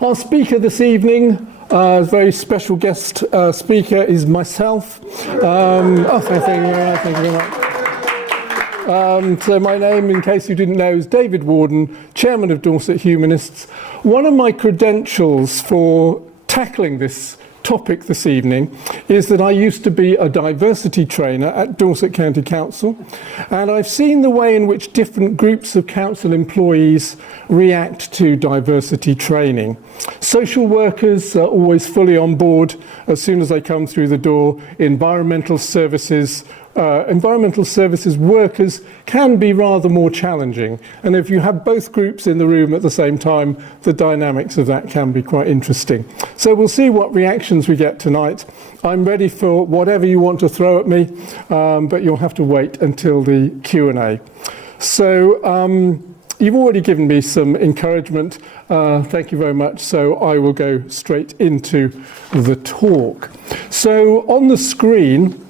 Our speaker this evening, a very special guest speaker, is myself. Thank you very much. So my name, in case you didn't know, is David Warden, Chairman of Dorset Humanists. One of my credentials for tackling this topic this evening is that I used to be a diversity trainer at Dorset County Council, and I've seen the way in which different groups of council employees react to diversity training. Social workers are always fully on board as soon as they come through the door. Environmental services workers can be rather more challenging, and if you have both groups in the room at the same time, the dynamics of that can be quite interesting. So we'll see what reactions we get tonight. I'm ready for whatever you want to throw at me, but you'll have to wait until the Q&A. So you've already given me some encouragement. Thank you very much. So I will go straight into the talk. So on the screen,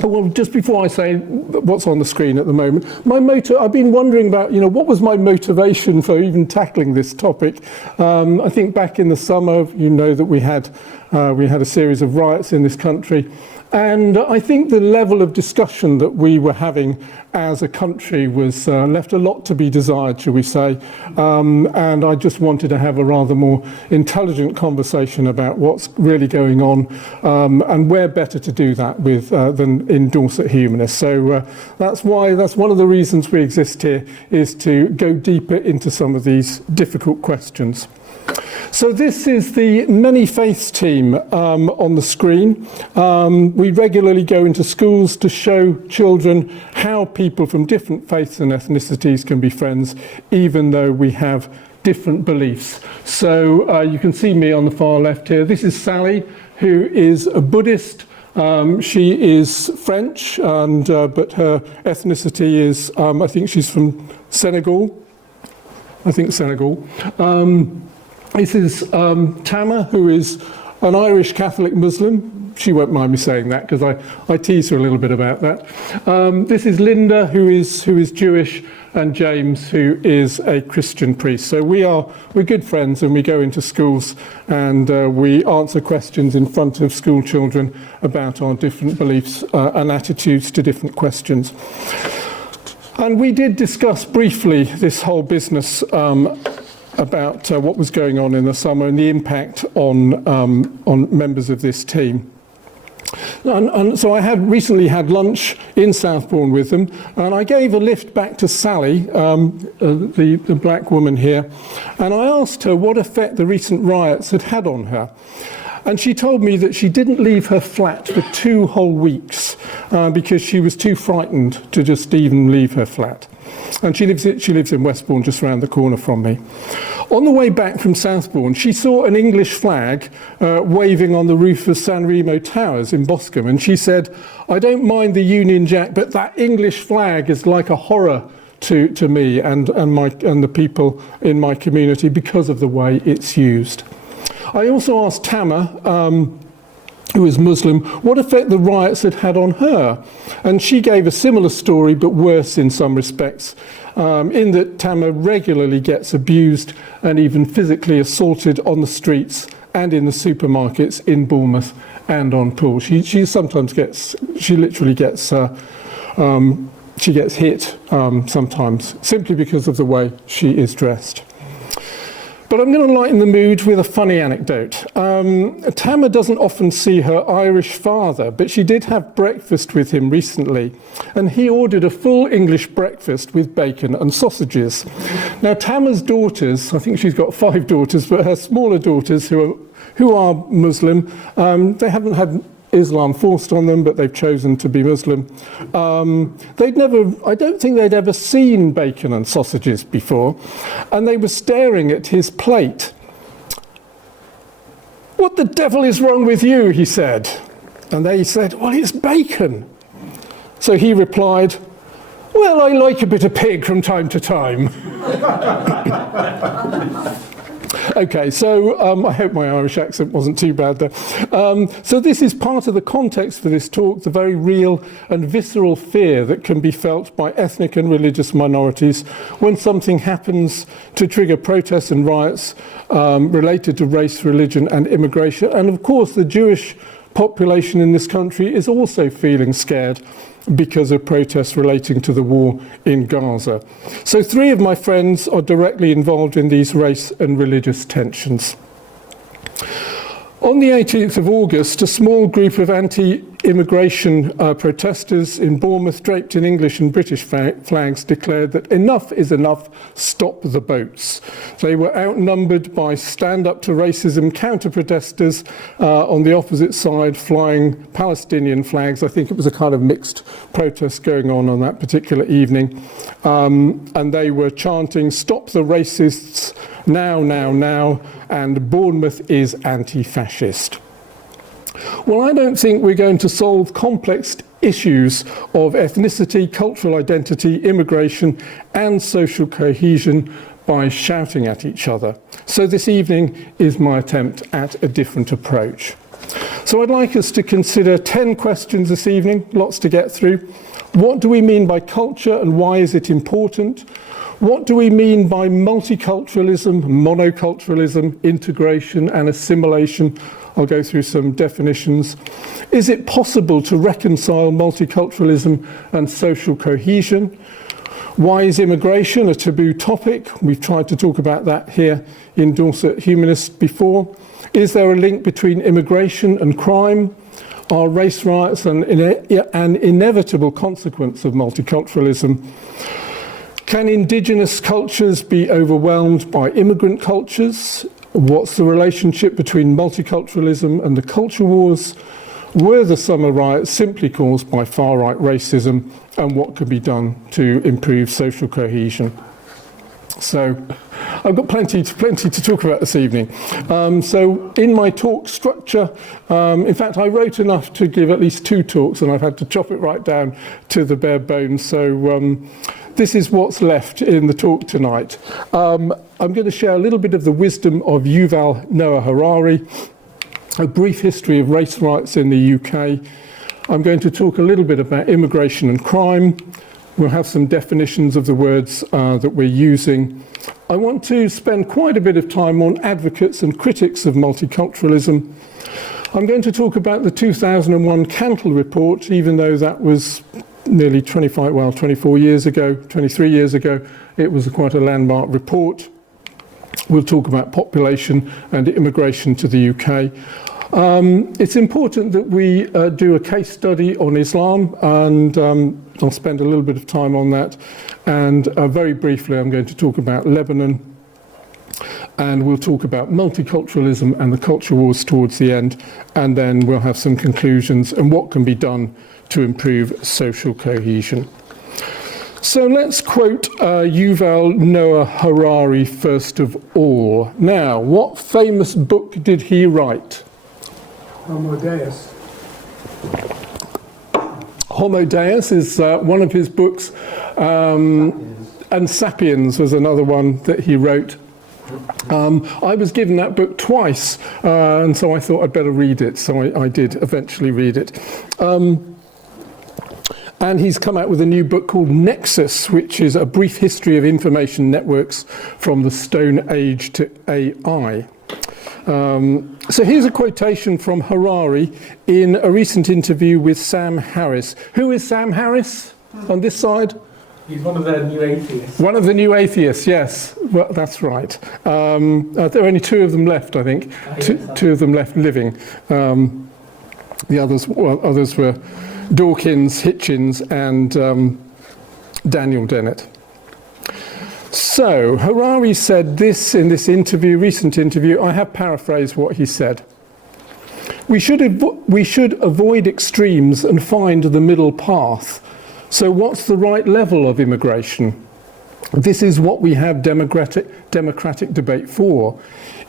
well, just before I say what's on the screen at the moment, I've been wondering about, what was my motivation for even tackling this topic? I think back in the summer, that we had a series of riots in this country. And I think the level of discussion that we were having as a country was left a lot to be desired, shall we say. And I just wanted to have a rather more intelligent conversation about what's really going on, and where better to do that with than in Dorset Humanists. So that's one of the reasons we exist here, is to go deeper into some of these difficult questions. So this is the Many Faiths team on the screen. We regularly go into schools to show children how people from different faiths and ethnicities can be friends, even though we have different beliefs. So you can see me on the far left here. This is Sally, who is a Buddhist. She is French, but her ethnicity is, I think she's from Senegal. This is Tama, who is an Irish Catholic Muslim. She won't mind me saying that, because I tease her a little bit about that. This is Linda, who is Jewish, and James, who is a Christian priest. So we're good friends, and we go into schools and we answer questions in front of school children about our different beliefs and attitudes to different questions. And we did discuss briefly this whole business about what was going on in the summer and the impact on members of this team. And so I had recently had lunch in Southbourne with them, and I gave a lift back to Sally, the black woman here, and I asked her what effect the recent riots had had on her. And she told me that she didn't leave her flat for 2 whole weeks because she was too frightened to just even leave her flat. And she lives in Westbourne, just around the corner from me. On the way back from Southbourne, she saw an English flag waving on the roof of San Remo Towers in Boscombe, and she said, "I don't mind the Union Jack, but that English flag is like a horror to me and the people in my community because of the way it's used." I also asked Tama, who is Muslim, what effect the riots had had on her. And she gave a similar story, but worse in some respects, in that Tama regularly gets abused and even physically assaulted on the streets and in the supermarkets in Bournemouth and on Poole. She literally gets hit sometimes, simply because of the way she is dressed. But I'm going to lighten the mood with a funny anecdote. Tama doesn't often see her Irish father, but she did have breakfast with him recently, and he ordered a full English breakfast with bacon and sausages. Now, Tama's daughters, I think she's got 5 daughters, but her smaller daughters, who are Muslim, they haven't had Islam forced on them, but they've chosen to be Muslim. I don't think they'd ever seen bacon and sausages before, and they were staring at his plate. "What the devil is wrong with you?" he said. And they said, "Well, it's bacon." So he replied, "Well, I like a bit of pig from time to time." Okay, so I hope my Irish accent wasn't too bad there. So this is part of the context for this talk, the very real and visceral fear that can be felt by ethnic and religious minorities when something happens to trigger protests and riots related to race, religion and immigration. And of course, the Jewish population in this country is also feeling scared because of protests relating to the war in Gaza. So 3 of my friends are directly involved in these race and religious tensions. On the 18th of August, a small group of anti-immigration protesters in Bournemouth, draped in English and British flags, declared that enough is enough, stop the boats. They were outnumbered by Stand Up to Racism counter-protesters on the opposite side, flying Palestinian flags. I think it was a kind of mixed protest going on that particular evening. And they were chanting, "Stop the racists, now, now, now," and "Bournemouth is anti-fascist." Well, I don't think we're going to solve complex issues of ethnicity, cultural identity, immigration, and social cohesion by shouting at each other. So this evening is my attempt at a different approach. So I'd like us to consider 10 questions this evening, lots to get through. What do we mean by culture and why is it important? What do we mean by multiculturalism, monoculturalism, integration and assimilation? I'll go through some definitions. Is it possible to reconcile multiculturalism and social cohesion? Why is immigration a taboo topic? We've tried to talk about that here in Dorset Humanists before. Is there a link between immigration and crime? Are race riots an inevitable consequence of multiculturalism? Can indigenous cultures be overwhelmed by immigrant cultures? What's the relationship between multiculturalism and the culture wars? Were the summer riots simply caused by far-right racism? And what could be done to improve social cohesion? So I've got plenty to talk about this evening. So in my talk structure, in fact, I wrote enough to give at least 2 talks, and I've had to chop it right down to the bare bones. So this is what's left in the talk tonight. I'm going to share a little bit of the wisdom of Yuval Noah Harari, a brief history of race riots in the UK. I'm going to talk a little bit about immigration and crime. We'll have some definitions of the words that we're using. I want to spend quite a bit of time on advocates and critics of multiculturalism. I'm going to talk about the 2001 Cantle report, even though that was nearly 23 years ago. It was quite a landmark report. We'll talk about population and immigration to the UK. It's important that we do a case study on Islam, and I'll spend a little bit of time on that. And very briefly, I'm going to talk about Lebanon, and we'll talk about multiculturalism and the culture wars towards the end, and then we'll have some conclusions and what can be done to improve social cohesion. So let's quote Yuval Noah Harari first of all. Now, what famous book did he write? Homo Deus. Homo Deus is one of his books, and Sapiens was another one that he wrote. I was given that book twice, and so I thought I'd better read it, so I did eventually read it. And he's come out with a new book called Nexus, which is a brief history of information networks from the Stone Age to AI. So here's a quotation from Harari in a recent interview with Sam Harris. Who is Sam Harris on this side? He's one of the new atheists. One of the new atheists, yes. Well, that's right. There are only 2 of them left, I think. Two of them left living. The others were Dawkins, Hitchens, and Daniel Dennett. So Harari said this in this interview, recent interview. I have paraphrased what he said. We should avoid extremes and find the middle path. So what's the right level of immigration? This is what we have democratic debate for.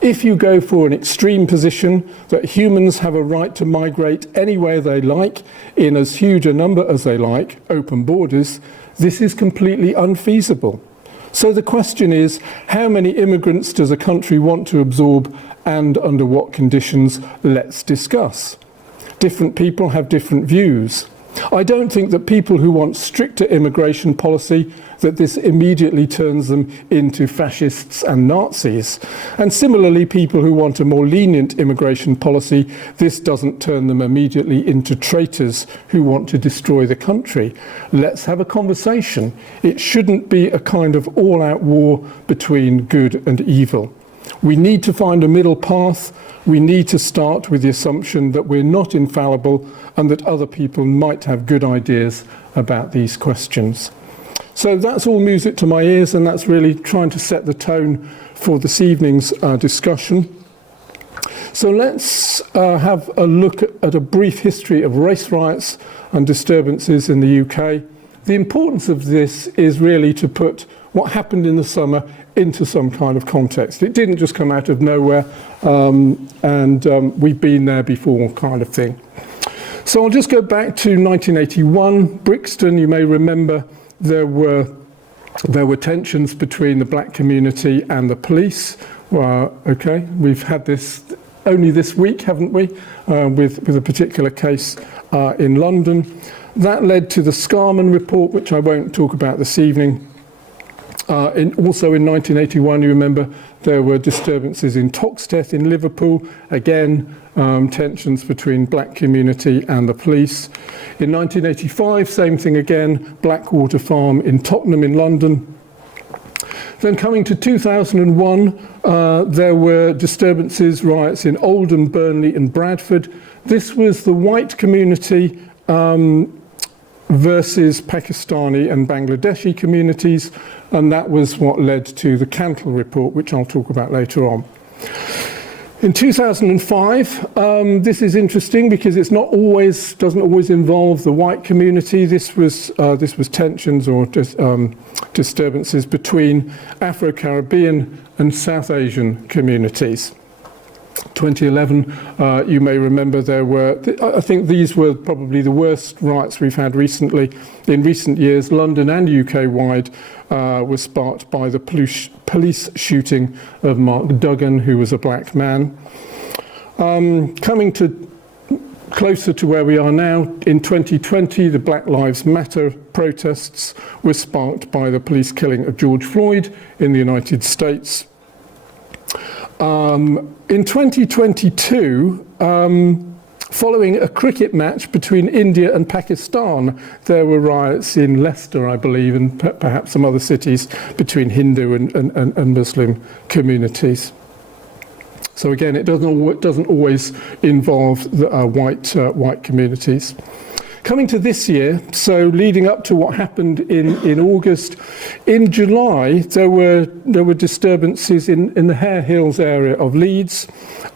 If you go for an extreme position that humans have a right to migrate anywhere they like, in as huge a number as they like, open borders, this is completely unfeasible. So the question is, how many immigrants does a country want to absorb and under what conditions? Let's discuss. Different people have different views. I don't think that people who want stricter immigration policy, that this immediately turns them into fascists and Nazis. And similarly, people who want a more lenient immigration policy, this doesn't turn them immediately into traitors who want to destroy the country. Let's have a conversation. It shouldn't be a kind of all-out war between good and evil. We need to find a middle path. We need to start with the assumption that we're not infallible and that other people might have good ideas about these questions. So that's all music to my ears, and that's really trying to set the tone for this evening's discussion. So let's have a look at a brief history of race riots and disturbances in the UK. The importance of this is really to put what happened in the summer into some kind of context. It didn't just come out of nowhere, and we've been there before kind of thing. So I'll just go back to 1981. Brixton, you may remember, there were tensions between the black community and the police. Okay, we've had this only this week, haven't we, with a particular case in London. That led to the Scarman report, which I won't talk about this evening. Also in 1981, you remember, there were disturbances in Toxteth in Liverpool. Again, tensions between black community and the police. In 1985, same thing again, Blackwater Farm in Tottenham in London. Then coming to 2001, there were disturbances, riots in Oldham, Burnley and Bradford. This was the white community versus Pakistani and Bangladeshi communities, and that was what led to the Cantle report, which I'll talk about later on. In 2005, this is interesting because it's not always, doesn't always involve the white community. This was tensions or disturbances between Afro-Caribbean and South Asian communities. 2011, you may remember there were, I think these were probably the worst riots we've had recently. In recent years, London and UK-wide was sparked by the police shooting of Mark Duggan, who was a black man. Coming to closer to where we are now, in 2020, the Black Lives Matter protests were sparked by the police killing of George Floyd in the United States. In 2022, following a cricket match between India and Pakistan, there were riots in Leicester, I believe, and perhaps some other cities between Hindu and Muslim communities. So again, it doesn't always involve the white communities. Coming to this year, so leading up to what happened in August, in July there were disturbances in the Hare Hills area of Leeds.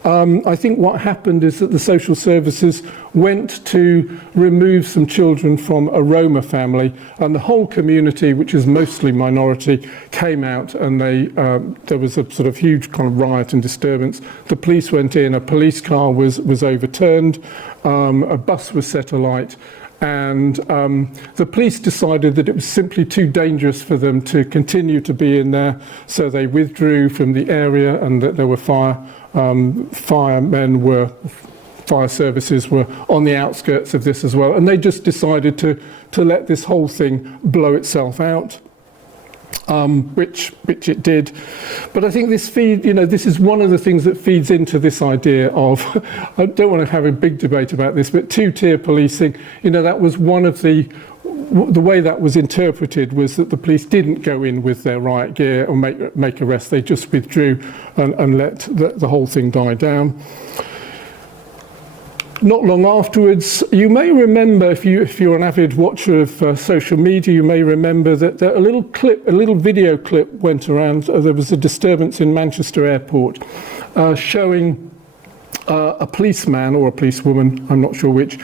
I think what happened is that the social services went to remove some children from a Roma family, and the whole community, which is mostly minority, came out, and there was a sort of huge kind of riot and disturbance. The police went in, a police car was overturned, a bus was set alight, and the police decided that it was simply too dangerous for them to continue to be in there, so they withdrew from the area, and that there were fire services were on the outskirts of this as well, and they just decided to let this whole thing blow itself out. Which it did. But I think this is one of the things that feeds into this idea of, I don't want to have a big debate about this, but two-tier policing. That was one of the way that was interpreted was that the police didn't go in with their riot gear or make arrests. They just withdrew and let the whole thing die down. Not long afterwards, you may remember, if you're an avid watcher of social media, you may remember that a little video clip went around. There was a disturbance in Manchester Airport showing a policeman or a policewoman, I'm not sure which,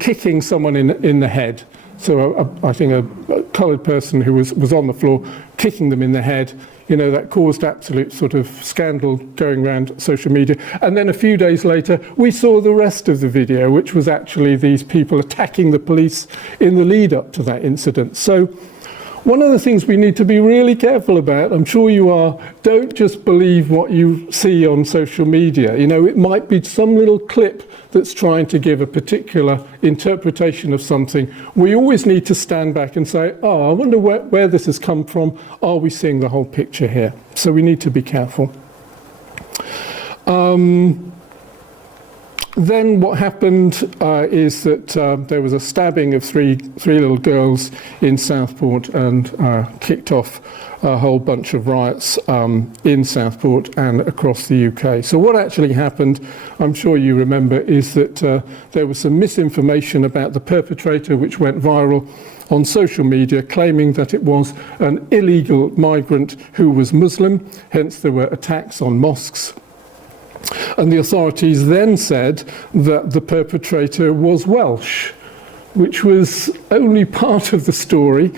kicking someone in the head. So I think a coloured person who was on the floor kicking them in the head. That caused absolute sort of scandal going around social media. And then a few days later, we saw the rest of the video, which was actually these people attacking the police in the lead up to that incident. So One of the things we need to be really careful about, I'm sure you are, don't just believe what you see on social media. You know, it might be some little clip that's trying to give a particular interpretation of something. We always need to stand back and say, oh, I wonder where this has come from. Are we seeing the whole picture here? So we need to be careful. Then what happened is that there was a stabbing of three little girls in Southport and kicked off a whole bunch of riots in Southport and across the UK. So what actually happened, I'm sure you remember, is that there was some misinformation about the perpetrator which went viral on social media, claiming that it was an illegal migrant who was Muslim. Hence there were attacks on mosques. And the authorities then said that the perpetrator was Welsh, which was only part of the story,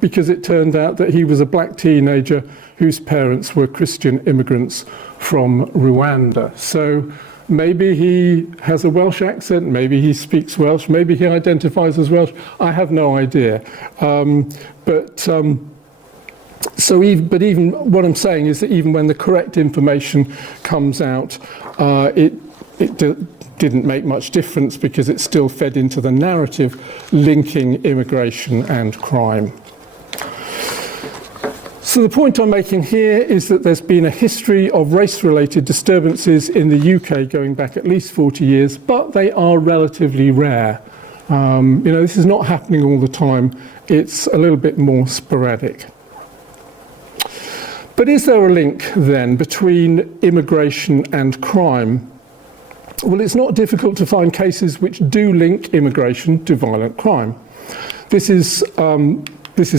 because it turned out that he was a black teenager whose parents were Christian immigrants from Rwanda. So maybe he has a Welsh accent, maybe he speaks Welsh, maybe he identifies as Welsh. I have no idea. So even what I'm saying is that even when the correct information comes out, it didn't make much difference because it still fed into the narrative linking immigration and crime. So the point I'm making here is that there's been a history of race-related disturbances in the UK going back at least 40 years, but they are relatively rare. This is not happening all the time. It's a little bit more sporadic. But is there a link then between immigration and crime? Well, it's not difficult to find cases which do link immigration to violent crime. This is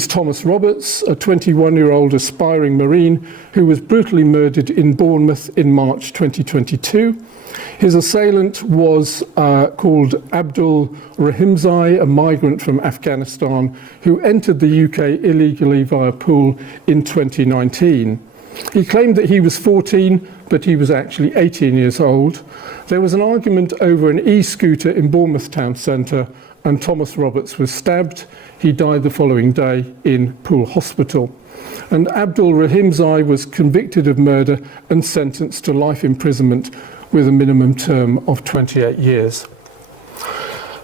Thomas Roberts, a 21-year-old aspiring Marine who was brutally murdered in Bournemouth in March 2022. His assailant was called Abdul Rahimzai, a migrant from Afghanistan who entered the UK illegally via pool in 2019. He claimed that he was 14, but he was actually 18 years old. There was an argument over an e-scooter in Bournemouth town centre, and Thomas Roberts was stabbed. He died the following day in Poole Hospital. And Abdul Rahimzai was convicted of murder and sentenced to life imprisonment with a minimum term of 28 years.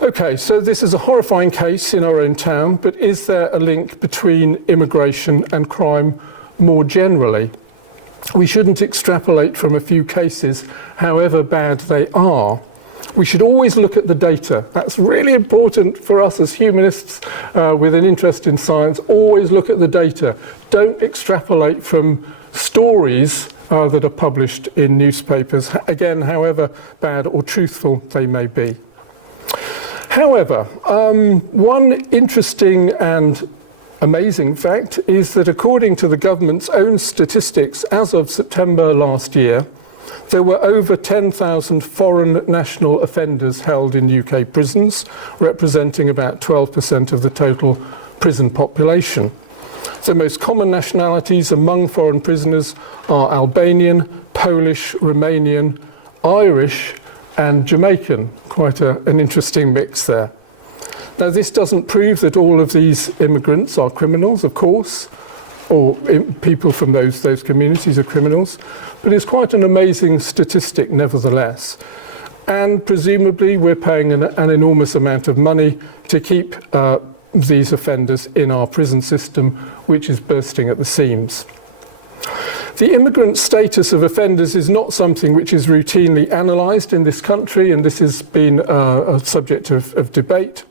Okay, so this is a horrifying case in our own town, but is there a link between immigration and crime more generally? We shouldn't extrapolate from a few cases, however bad they are. We should always look at the data. That's really important for us as humanists with an interest in science. Always look at the data. Don't extrapolate from stories that are published in newspapers, again, however bad or truthful they may be. However, one interesting and amazing fact is that according to the government's own statistics, as of September last year, there were over 10,000 foreign national offenders held in UK prisons, representing about 12% of the total prison population. The most common nationalities among foreign prisoners are Albanian, Polish, Romanian, Irish, and Jamaican. Quite an interesting mix there. Now, this doesn't prove that all of these immigrants are criminals, of course, or people from those communities are criminals, but it's quite an amazing statistic nevertheless. And presumably we're paying an enormous amount of money to keep these offenders in our prison system, which is bursting at the seams. The immigrant status of offenders is not something which is routinely analysed in this country, and this has been a subject of debate.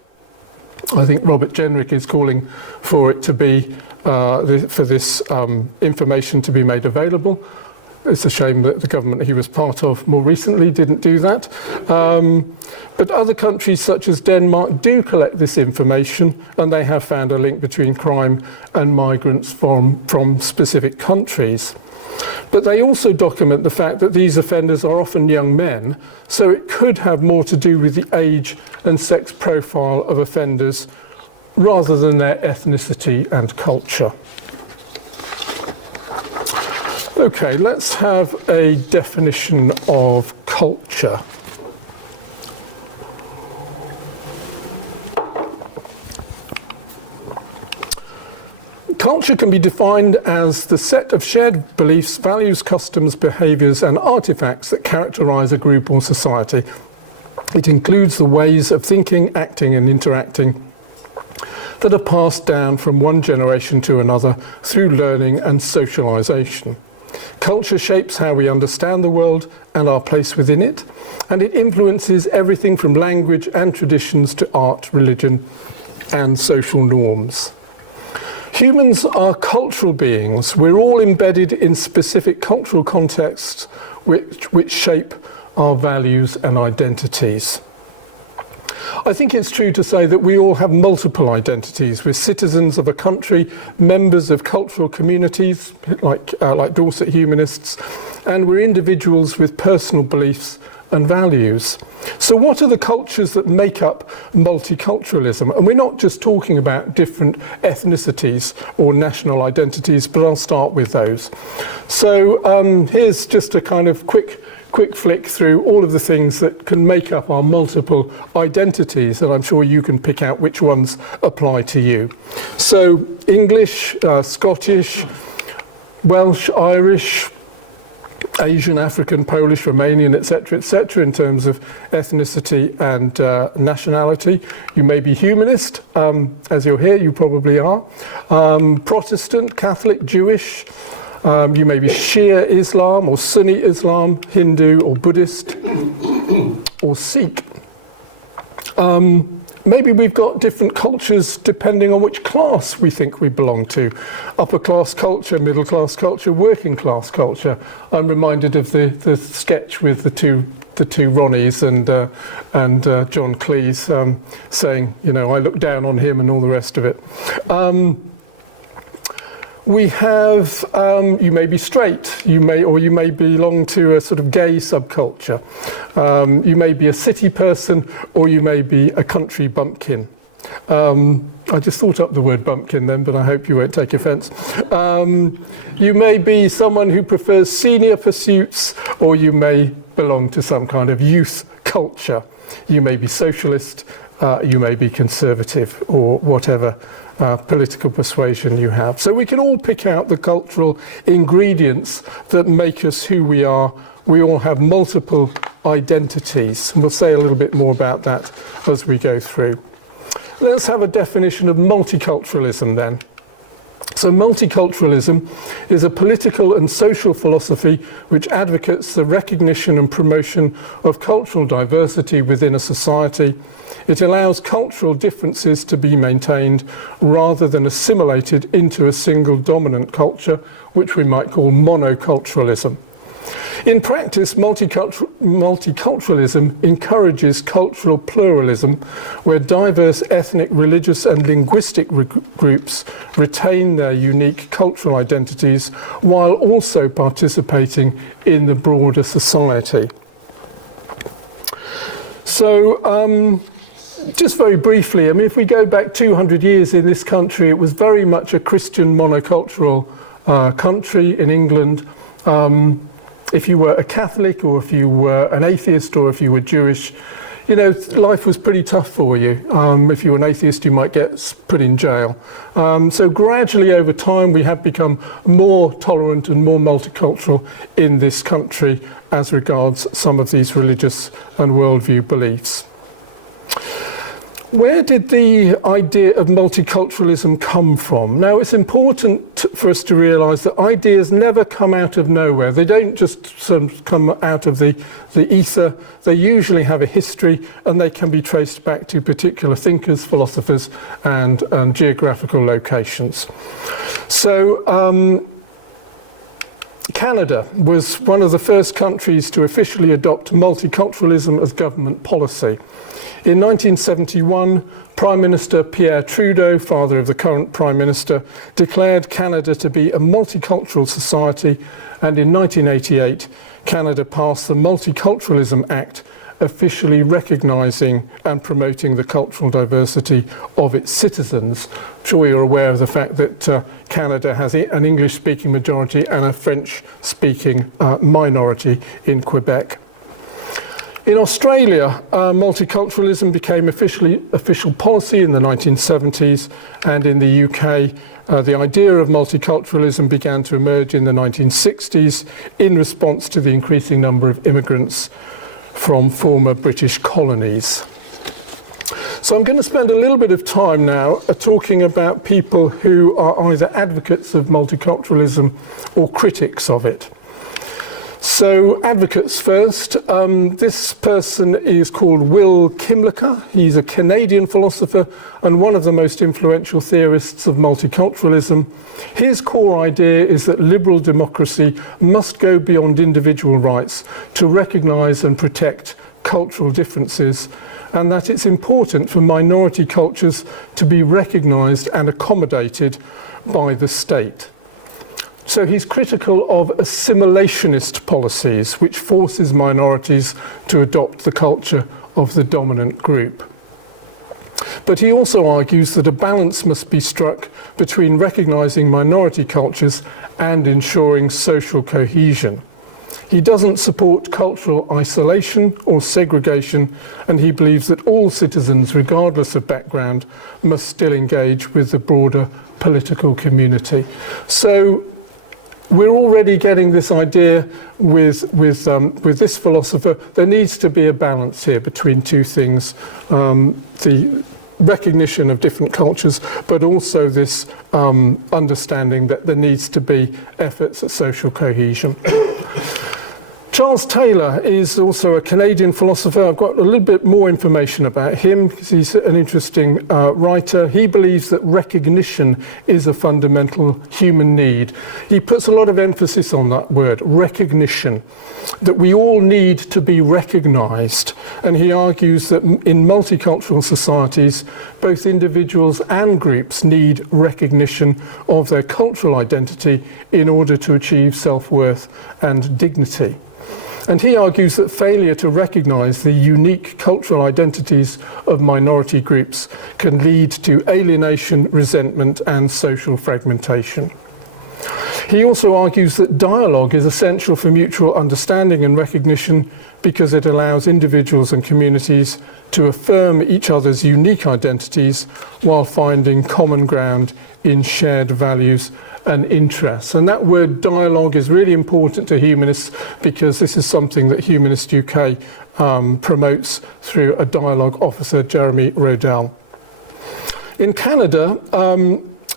I think Robert Jenrick is calling for it to be, for this information to be made available. It's a shame that the government he was part of more recently didn't do that. But other countries such as Denmark do collect this information, and they have found a link between crime and migrants from specific countries. But they also document the fact that these offenders are often young men, so it could have more to do with the age and sex profile of offenders rather than their ethnicity and culture. Okay, let's have a definition of culture. Culture can be defined as the set of shared beliefs, values, customs, behaviours and artefacts that characterise a group or society. It includes the ways of thinking, acting and interacting that are passed down from one generation to another through learning and socialisation. Culture shapes how we understand the world and our place within it, and it influences everything from language and traditions to art, religion and social norms. Humans are cultural beings. We're all embedded in specific cultural contexts which shape our values and identities. I think it's true to say that we all have multiple identities. We're citizens of a country, members of cultural communities like Dorset Humanists, and we're individuals with personal beliefs and values. So what are the cultures that make up multiculturalism? And we're not just talking about different ethnicities or national identities, but I'll start with those. So here's just a kind of quick flick through all of the things that can make up our multiple identities, and I'm sure you can pick out which ones apply to you. So English, Scottish, Welsh, Irish, Asian, African, Polish, Romanian, etc., in terms of ethnicity and nationality. You may be humanist, as you're here, you probably are. Protestant, Catholic, Jewish. You may be Shia Islam or Sunni Islam, Hindu or Buddhist or Sikh. Maybe we've got different cultures depending on which class we think we belong to. Upper class culture, middle class culture, working class culture. I'm reminded of the sketch with the two Ronnies and John Cleese saying, you know, I look down on him and all the rest of it. We have, you may be straight, you may belong to a sort of gay subculture. You may be a city person, or you may be a country bumpkin. I just thought up the word bumpkin then, but I hope you won't take offence. You may be someone who prefers senior pursuits, or you may belong to some kind of youth culture. You may be socialist, you may be conservative, or whatever political persuasion you have. So we can all pick out the cultural ingredients that make us who we are. We all have multiple identities, and we'll say a little bit more about that as we go through. Let's have a definition of multiculturalism then. So multiculturalism is a political and social philosophy which advocates the recognition and promotion of cultural diversity within a society. It allows cultural differences to be maintained rather than assimilated into a single dominant culture, which we might call monoculturalism. In practice, multiculturalism encourages cultural pluralism, where diverse ethnic, religious and linguistic groups retain their unique cultural identities while also participating in the broader society. So, just very briefly, I mean, if we go back 200 years in this country, it was very much a Christian monocultural country in England. If you were a Catholic, or if you were an atheist, or if you were Jewish, you know, life was pretty tough for you. If you were an atheist, you might get put in jail. So gradually over time, we have become more tolerant and more multicultural in this country as regards some of these religious and worldview beliefs. Where did the idea of multiculturalism come from? Now, it's important for us to realise that ideas never come out of nowhere. They don't just sort of come out of the ether. They usually have a history, and they can be traced back to particular thinkers, philosophers, and geographical locations. So, Canada was one of the first countries to officially adopt multiculturalism as government policy. In 1971, Prime Minister Pierre Trudeau, father of the current Prime Minister, declared Canada to be a multicultural society, and in 1988, Canada passed the Multiculturalism Act, officially recognising and promoting the cultural diversity of its citizens. I'm sure you're aware of the fact that Canada has an English-speaking majority and a French-speaking minority in Quebec. In Australia, multiculturalism became official policy in the 1970s, and in the UK, the idea of multiculturalism began to emerge in the 1960s in response to the increasing number of immigrants from former British colonies. So I'm going to spend a little bit of time now talking about people who are either advocates of multiculturalism or critics of it. So advocates first. This person is called Will Kimlicka. He's a Canadian philosopher and one of the most influential theorists of multiculturalism. His core idea is that liberal democracy must go beyond individual rights to recognise and protect cultural differences, and that it's important for minority cultures to be recognised and accommodated by the state. So he's critical of assimilationist policies, which forces minorities to adopt the culture of the dominant group. But he also argues that a balance must be struck between recognising minority cultures and ensuring social cohesion. He doesn't support cultural isolation or segregation, and he believes that all citizens, regardless of background, must still engage with the broader political community. So we're already getting this idea with this philosopher. There needs to be a balance here between two things, the recognition of different cultures, but also this understanding that there needs to be efforts at social cohesion. Charles Taylor is also a Canadian philosopher. I've got a little bit more information about him because he's an interesting writer. He believes that recognition is a fundamental human need. He puts a lot of emphasis on that word, recognition, that we all need to be recognised. And he argues that in multicultural societies, both individuals and groups need recognition of their cultural identity in order to achieve self-worth and dignity. And he argues that failure to recognise the unique cultural identities of minority groups can lead to alienation, resentment, and social fragmentation. He also argues that dialogue is essential for mutual understanding and recognition because it allows individuals and communities to affirm each other's unique identities while finding common ground in shared values and interests. And that word dialogue is really important to humanists because this is something that Humanist UK promotes through a dialogue officer, Jeremy Rodell. In Canada,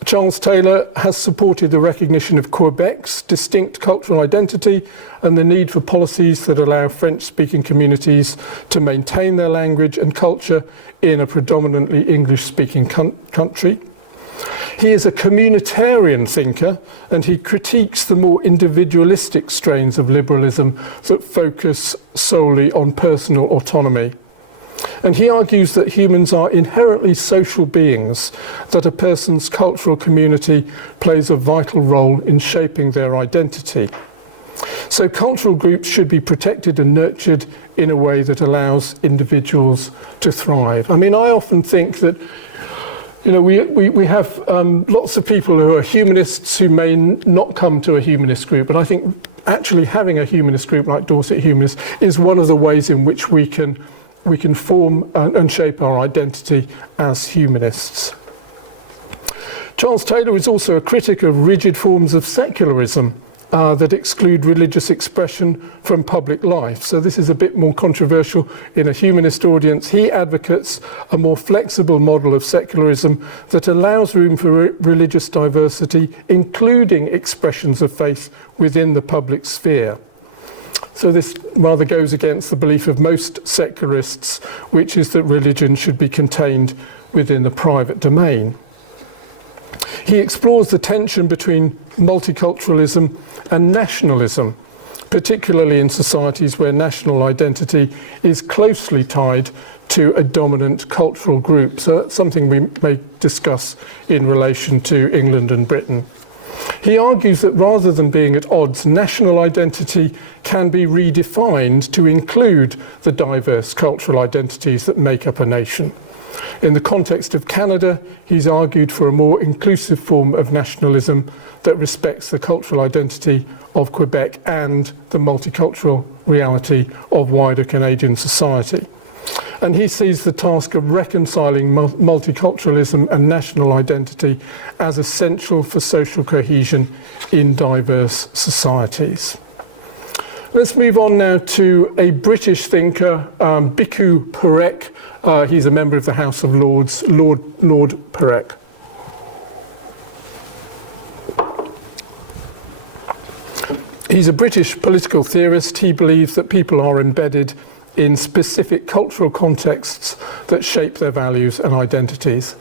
Charles Taylor has supported the recognition of Quebec's distinct cultural identity and the need for policies that allow French-speaking communities to maintain their language and culture in a predominantly English-speaking country. He is a communitarian thinker, and he critiques the more individualistic strains of liberalism that focus solely on personal autonomy. And he argues that humans are inherently social beings, that a person's cultural community plays a vital role in shaping their identity. So cultural groups should be protected and nurtured in a way that allows individuals to thrive. I mean, I often think that we have lots of people who are humanists who may not come to a humanist group, but I think actually having a humanist group like Dorset Humanists is one of the ways in which we can form and shape our identity as humanists. Charles Taylor is also a critic of rigid forms of secularism that exclude religious expression from public life. So this is a bit more controversial in a humanist audience. He advocates a more flexible model of secularism that allows room for religious diversity, including expressions of faith within the public sphere. So this rather goes against the belief of most secularists, which is that religion should be contained within the private domain. He explores the tension between multiculturalism and nationalism, particularly in societies where national identity is closely tied to a dominant cultural group. So that's something we may discuss in relation to England and Britain. He argues that rather than being at odds, national identity can be redefined to include the diverse cultural identities that make up a nation. In the context of Canada, he's argued for a more inclusive form of nationalism that respects the cultural identity of Quebec and the multicultural reality of wider Canadian society. And he sees the task of reconciling multiculturalism and national identity as essential for social cohesion in diverse societies. Let's move on now to a British thinker, Bhikkhu Parekh. He's a member of the House of Lords, Lord Parekh. He's a British political theorist. He believes that people are embedded in specific cultural contexts that shape their values and identities.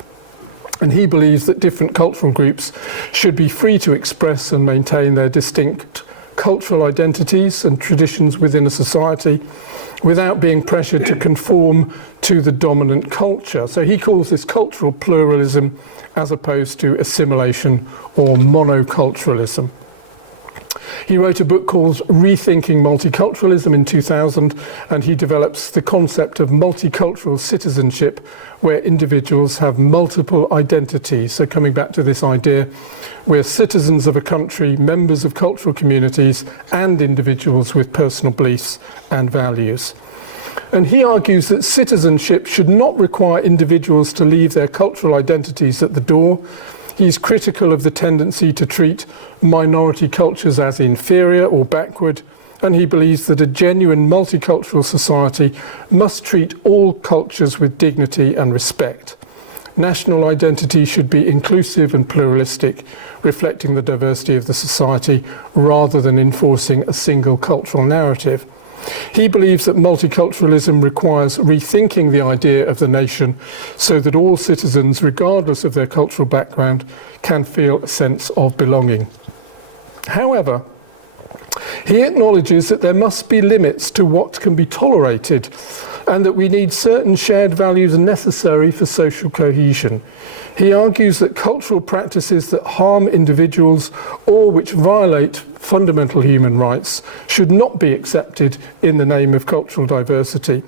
And he believes that different cultural groups should be free to express and maintain their distinct cultural identities and traditions within a society without being pressured to conform to the dominant culture. So he calls this cultural pluralism as opposed to assimilation or monoculturalism. He wrote a book called Rethinking Multiculturalism in 2000, and he develops the concept of multicultural citizenship, where individuals have multiple identities. So coming back to this idea, we're citizens of a country, members of cultural communities, and individuals with personal beliefs and values. And he argues that citizenship should not require individuals to leave their cultural identities at the door. He's critical of the tendency to treat minority cultures as inferior or backward, and he believes that a genuine multicultural society must treat all cultures with dignity and respect. National identity should be inclusive and pluralistic, reflecting the diversity of the society rather than enforcing a single cultural narrative. He believes that multiculturalism requires rethinking the idea of the nation so that all citizens, regardless of their cultural background, can feel a sense of belonging. However, he acknowledges that there must be limits to what can be tolerated and that we need certain shared values necessary for social cohesion. He argues that cultural practices that harm individuals or which violate fundamental human rights should not be accepted in the name of cultural diversity.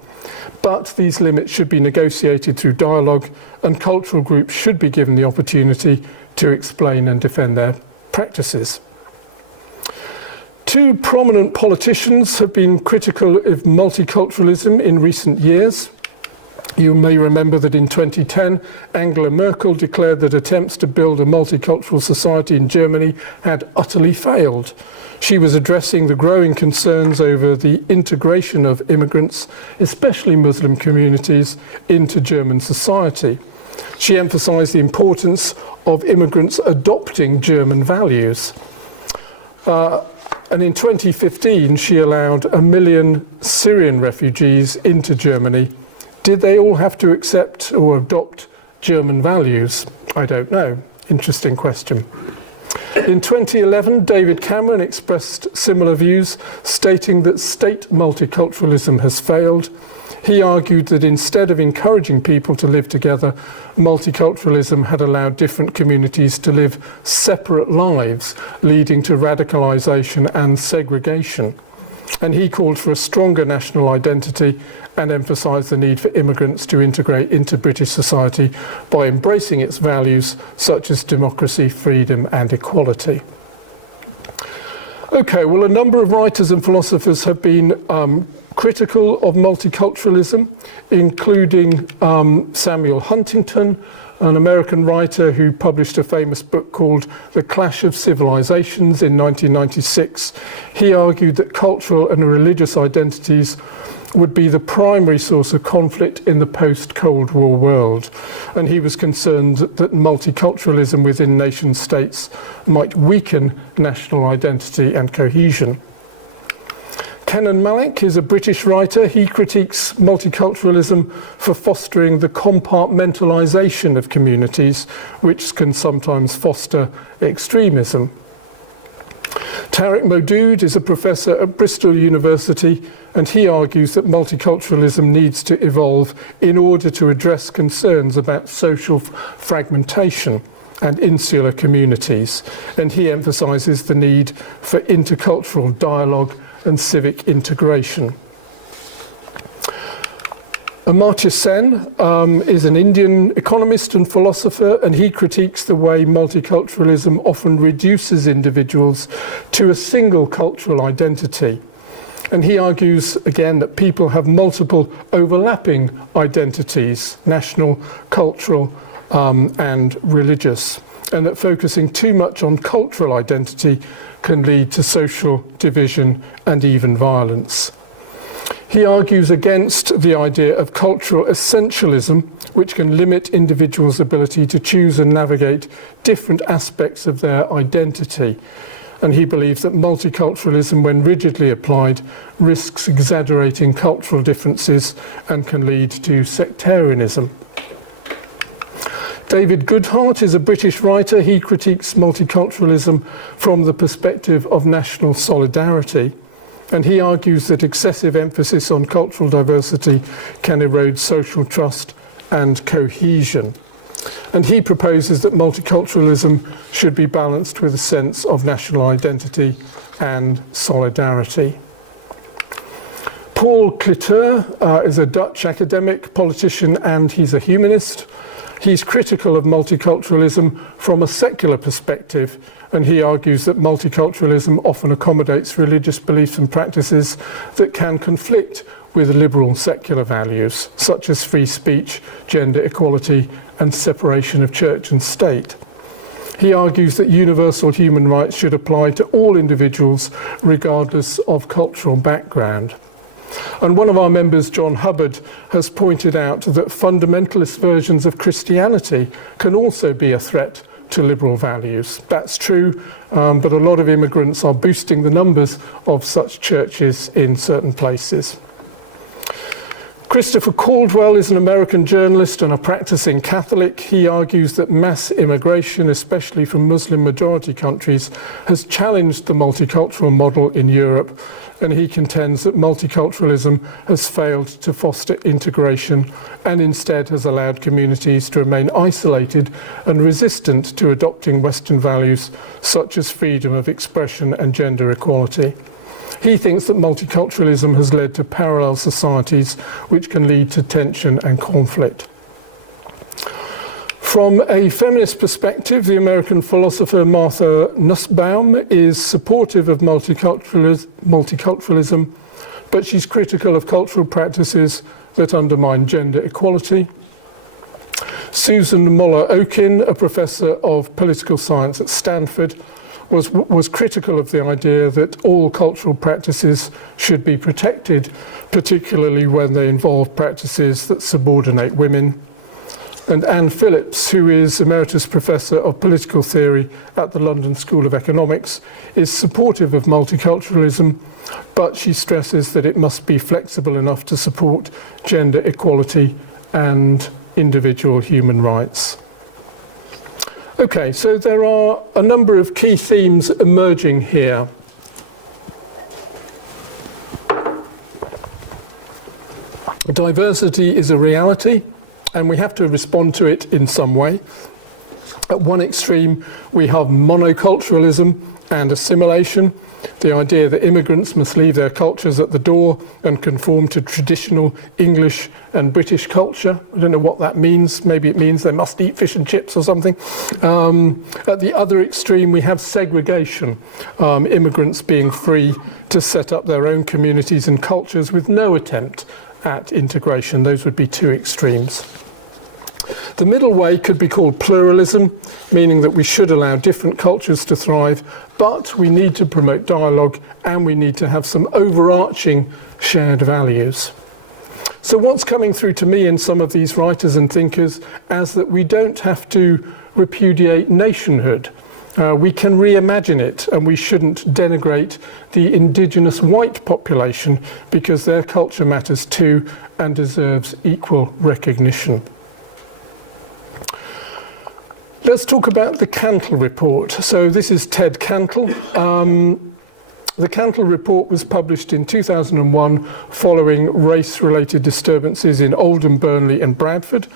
But these limits should be negotiated through dialogue, and cultural groups should be given the opportunity to explain and defend their practices. Two prominent politicians have been critical of multiculturalism in recent years. You may remember that in 2010, Angela Merkel declared that attempts to build a multicultural society in Germany had utterly failed. She was addressing the growing concerns over the integration of immigrants, especially Muslim communities, into German society. She emphasised the importance of immigrants adopting German values. And in 2015, she allowed 1 million Syrian refugees into Germany. Did they all have to accept or adopt German values? I don't know. Interesting question. In 2011, David Cameron expressed similar views, stating that state multiculturalism has failed. He argued that instead of encouraging people to live together, multiculturalism had allowed different communities to live separate lives, leading to radicalisation and segregation. And he called for a stronger national identity and emphasised the need for immigrants to integrate into British society by embracing its values such as democracy, freedom and equality. Okay, well, a number of writers and philosophers have been critical of multiculturalism, including Samuel Huntington, an American writer who published a famous book called The Clash of Civilizations in 1996. He argued that cultural and religious identities would be the primary source of conflict in the post-Cold War world, and he was concerned that multiculturalism within nation states might weaken national identity and cohesion. Kenan Malik is a British writer. He critiques multiculturalism for fostering the compartmentalisation of communities, which can sometimes foster extremism. Tariq Modood is a professor at Bristol University, and he argues that multiculturalism needs to evolve in order to address concerns about social fragmentation and insular communities. And he emphasises the need for intercultural dialogue and civic integration. Amartya Sen is an Indian economist and philosopher, and he critiques the way multiculturalism often reduces individuals to a single cultural identity. And he argues, again, that people have multiple overlapping identities, national, cultural, and religious, and that focusing too much on cultural identity can lead to social division and even violence. He argues against the idea of cultural essentialism, which can limit individuals' ability to choose and navigate different aspects of their identity. And he believes that multiculturalism, when rigidly applied, risks exaggerating cultural differences and can lead to sectarianism. David Goodhart is a British writer. He critiques multiculturalism from the perspective of national solidarity. And he argues that excessive emphasis on cultural diversity can erode social trust and cohesion. And he proposes that multiculturalism should be balanced with a sense of national identity and solidarity. Paul Cliteur is a Dutch academic, politician, and he's a humanist. He's critical of multiculturalism from a secular perspective, and he argues that multiculturalism often accommodates religious beliefs and practices that can conflict with liberal secular values, such as free speech, gender equality, and separation of church and state. He argues that universal human rights should apply to all individuals, regardless of cultural background. And one of our members, John Hubbard, has pointed out that fundamentalist versions of Christianity can also be a threat to liberal values. That's true, but a lot of immigrants are boosting the numbers of such churches in certain places. Christopher Caldwell is an American journalist and a practicing Catholic. He argues that mass immigration, especially from Muslim-majority countries, has challenged the multicultural model in Europe, and he contends that multiculturalism has failed to foster integration and instead has allowed communities to remain isolated and resistant to adopting Western values such as freedom of expression and gender equality. He thinks that multiculturalism has led to parallel societies which can lead to tension and conflict. From a feminist perspective, the American philosopher Martha Nussbaum is supportive of multiculturalism, but she's critical of cultural practices that undermine gender equality. Susan Moller-Okin, a professor of political science at Stanford, was critical of the idea that all cultural practices should be protected, particularly when they involve practices that subordinate women. And Anne Phillips, who is Emeritus Professor of Political Theory at the London School of Economics, is supportive of multiculturalism, but she stresses that it must be flexible enough to support gender equality and individual human rights. Okay, so there are a number of key themes emerging here. Diversity is a reality, and we have to respond to it in some way. At one extreme, we have monoculturalism and assimilation, the idea that immigrants must leave their cultures at the door and conform to traditional English and British culture. I don't know what that means. Maybe it means they must eat fish and chips or something. At the other extreme, we have segregation, immigrants being free to set up their own communities and cultures with no attempt at integration. Those would be two extremes. The middle way could be called pluralism, meaning that we should allow different cultures to thrive, but we need to promote dialogue and we need to have some overarching shared values. So what's coming through to me in some of these writers and thinkers as that we don't have to repudiate nationhood. We can reimagine it, and we shouldn't denigrate the indigenous white population because their culture matters too and deserves equal recognition. Let's talk about the Cantle report. So this is Ted Cantle. The Cantle report was published in 2001 following race-related disturbances in Oldham, Burnley and Bradford.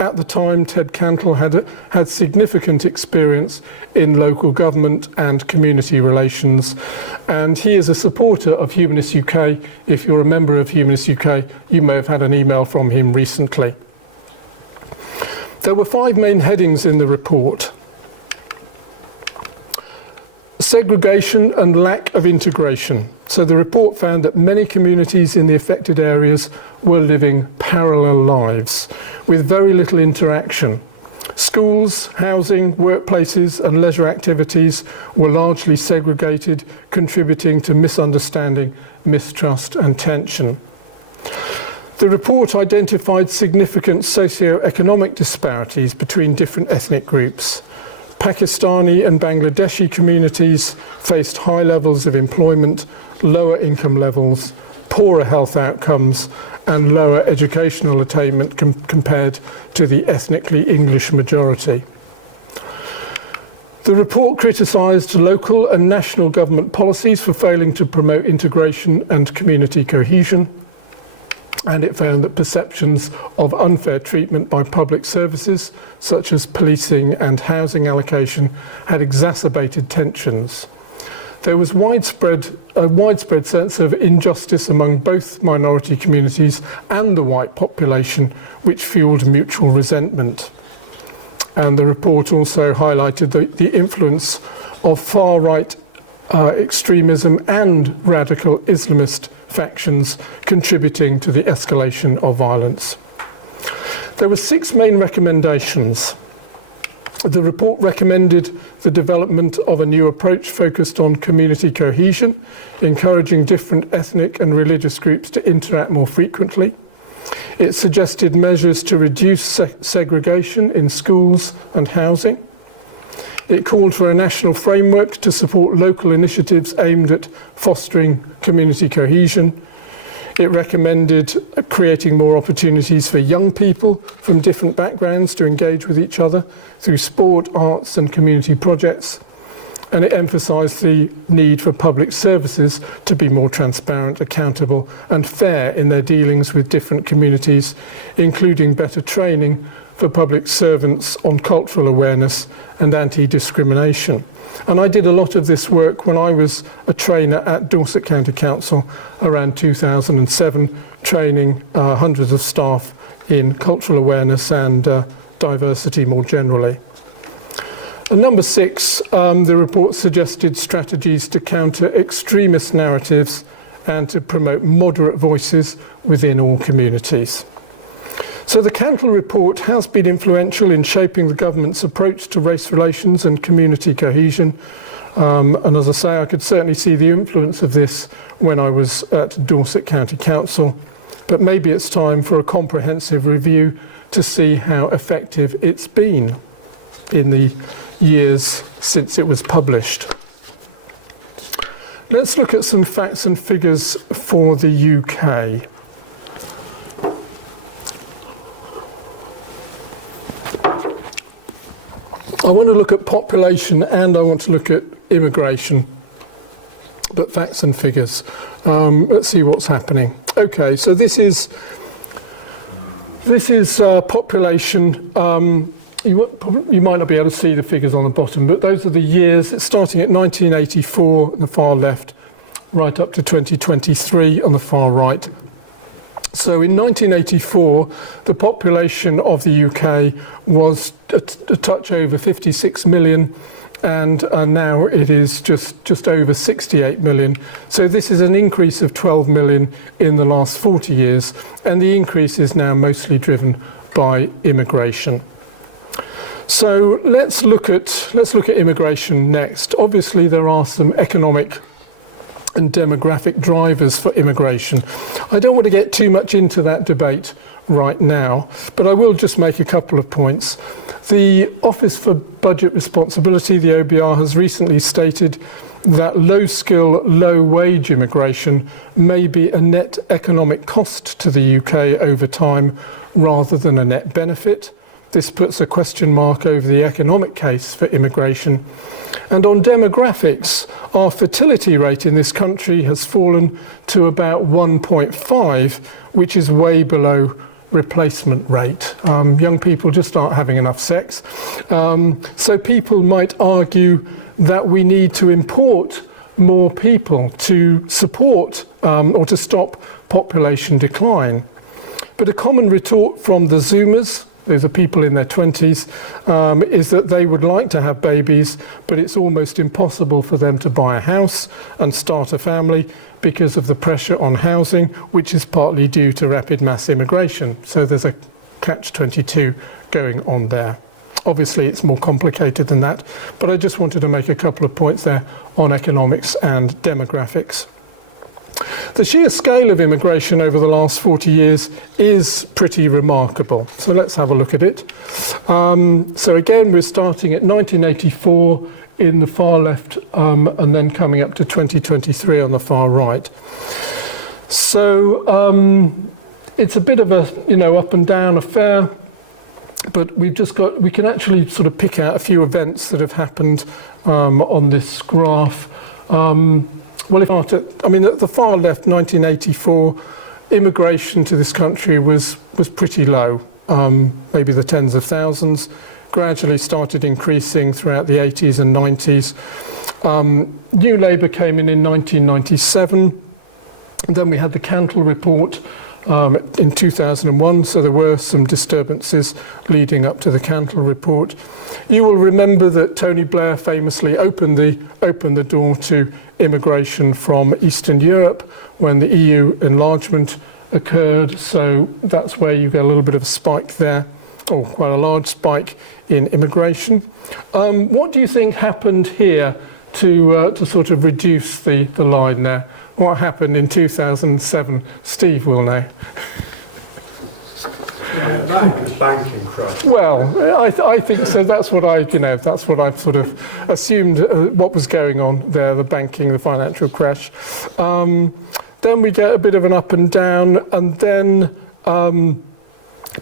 At the time, Ted Cantle had significant experience in local government and community relations, and he is a supporter of Humanists UK. If you're a member of Humanists UK, you may have had an email from him recently. There were 5 main headings in the report. Segregation and lack of integration. So the report found that many communities in the affected areas were living parallel lives with very little interaction. Schools, housing, workplaces and leisure activities were largely segregated, contributing to misunderstanding, mistrust and tension. The report identified significant socio-economic disparities between different ethnic groups. Pakistani and Bangladeshi communities faced high levels of employment, lower income levels, poorer health outcomes, and lower educational attainment compared to the ethnically English majority. The report criticised local and national government policies for failing to promote integration and community cohesion, and it found that perceptions of unfair treatment by public services, such as policing and housing allocation, had exacerbated tensions. There was a widespread sense of injustice among both minority communities and the white population, which fueled mutual resentment. And the report also highlighted the influence of far-right extremism and radical Islamist factions contributing to the escalation of violence. There were 6 main recommendations. The report recommended the development of a new approach focused on community cohesion, encouraging different ethnic and religious groups to interact more frequently. It suggested measures to reduce segregation in schools and housing. It called for a national framework to support local initiatives aimed at fostering community cohesion. It recommended creating more opportunities for young people from different backgrounds to engage with each other through sport, arts and community projects. And it emphasised the need for public services to be more transparent, accountable and fair in their dealings with different communities, including better training for public servants on cultural awareness and anti-discrimination. And I did a lot of this work when I was a trainer at Dorset County Council around 2007, training hundreds of staff in cultural awareness and diversity more generally. And number 6, the report suggested strategies to counter extremist narratives and to promote moderate voices within all communities. So the Cantle report has been influential in shaping the government's approach to race relations and community cohesion. And as I say, I could certainly see the influence of this when I was at Dorset County Council. But maybe it's time for a comprehensive review to see how effective it's been in the years since it was published. Let's look at some facts and figures for the UK. I want to look at population and I want to look at immigration, but facts and figures. Let's see what's happening. Okay, so this is population. You might not be able to see the figures on the bottom, but those are the years. It's starting at 1984 on the far left, right up to 2023 on the far right. So in 1984, the population of the UK was a touch over 56 million, and now it is just over 68 million. So this is an increase of 12 million in the last 40 years, and the increase is now mostly driven by immigration. So let's look at immigration next. Obviously, there are some economic and demographic drivers for immigration. I don't want to get too much into that debate right now, but I will just make a couple of points. The Office for Budget Responsibility, the OBR, has recently stated that low-skill, low-wage immigration may be a net economic cost to the UK over time rather than a net benefit. This puts a question mark over the economic case for immigration. And on demographics, our fertility rate in this country has fallen to about 1.5, which is way below replacement rate. Young people just aren't having enough sex. So people might argue that we need to import more people to support or to stop population decline. But a common retort from the Zoomers, those are people in their 20s, is that they would like to have babies, but it's almost impossible for them to buy a house and start a family because of the pressure on housing, which is partly due to rapid mass immigration. So there's a catch-22 going on there. Obviously, it's more complicated than that, but I just wanted to make a couple of points there on economics and demographics. The sheer scale of immigration over the last 40 years is pretty remarkable. So let's have a look at it. So again, we're starting at 1984 in the far left and then coming up to 2023 on the far right. So it's a bit of a, up and down affair, but we can actually sort of pick out a few events that have happened on this graph. Well, at the far left, 1984, immigration to this country was pretty low, maybe the tens of thousands, gradually started increasing throughout the 80s and 90s. New Labour came in 1997, and then we had the Cantle report in 2001, so there were some disturbances leading up to the Cantle report. You will remember that Tony Blair famously opened the door to immigration from Eastern Europe when the EU enlargement occurred, so that's where you get a little bit of a spike there, or quite a large spike in immigration. What do you think happened here to sort of reduce the line there? What happened in 2007? Steve will know. Banking crash. Well, I think so. That's what I've sort of assumed what was going on there, the financial crash. Then we get a bit of an up and down, and then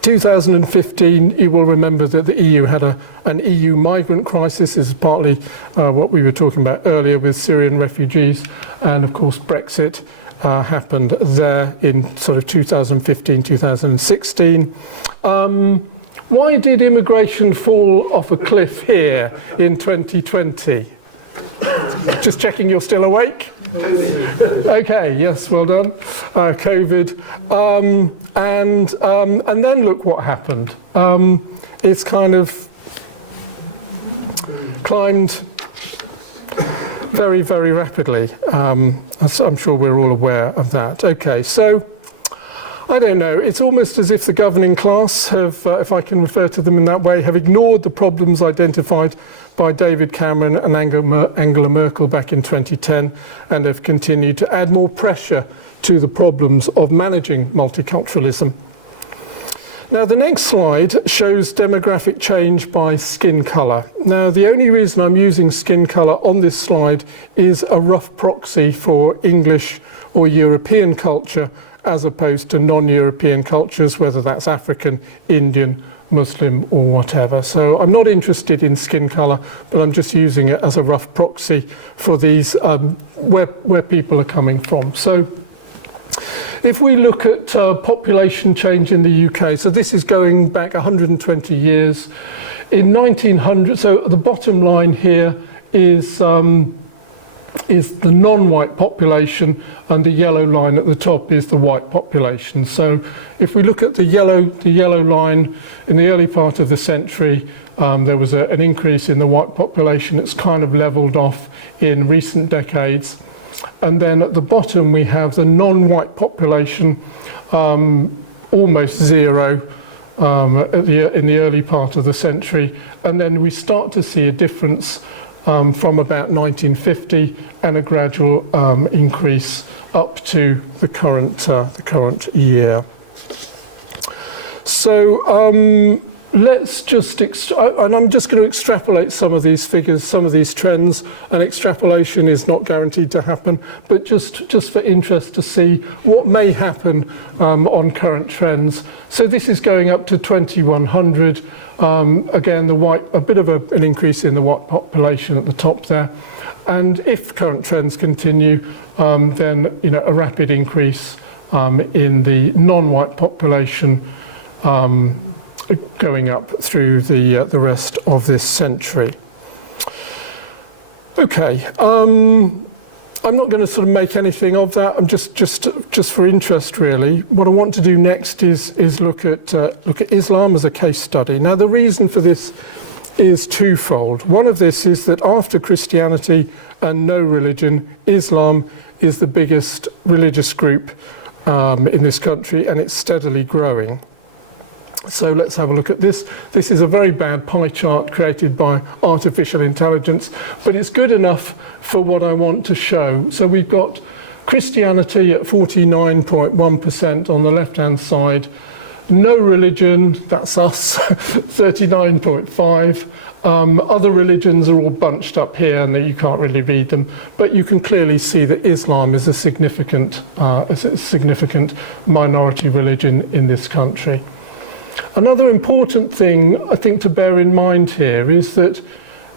2015, you will remember that the EU had an EU migrant crisis. This is partly what we were talking about earlier with Syrian refugees, and of course Brexit happened there in sort of 2015, 2016. Why did immigration fall off a cliff here in 2020? Just checking you're still awake? Okay, yes, well done. COVID. And then look what happened. It's kind of climbed very, very rapidly. I'm sure we're all aware of that. Okay, so I don't know. It's almost as if the governing class have, if I can refer to them in that way, have ignored the problems identified by David Cameron and Angela Merkel back in 2010 and have continued to add more pressure to the problems of managing multiculturalism. Now, the next slide shows demographic change by skin colour. Now, the only reason I'm using skin colour on this slide is a rough proxy for English or European culture as opposed to non-European cultures, whether that's African, Indian, Muslim or whatever. So I'm not interested in skin colour, but I'm just using it as a rough proxy for these where people are coming from. So if we look at population change in the UK, so this is going back 120 years. In 1900, so the bottom line here is the non-white population, and the yellow line at the top is the white population. So if we look at the yellow line, in the early part of the century, there was an increase in the white population. It's kind of leveled off in recent decades. And then at the bottom we have the non-white population, almost zero in the early part of the century. And then we start to see a difference from about 1950 and a gradual increase up to the current year. So let's just, and I'm just going to extrapolate some of these figures, some of these trends, and extrapolation is not guaranteed to happen, but just for interest to see what may happen on current trends. So this is going up to 2100. Again, a bit of an increase in the white population at the top there. And if current trends continue, then a rapid increase in the non-white population going up through the rest of this century. Okay, I'm not going to sort of make anything of that. I'm just for interest, really. What I want to do next is look at Islam as a case study. Now, the reason for this is twofold. One of this is that after Christianity and no religion, Islam is the biggest religious group in this country, and it's steadily growing. So let's have a look at this. This is a very bad pie chart created by artificial intelligence, but it's good enough for what I want to show. So we've got Christianity at 49.1% on the left-hand side, no religion, that's us, 39.5%. Other religions are all bunched up here and you can't really read them, but you can clearly see that Islam is a significant minority religion in this country. Another important thing I think to bear in mind here is that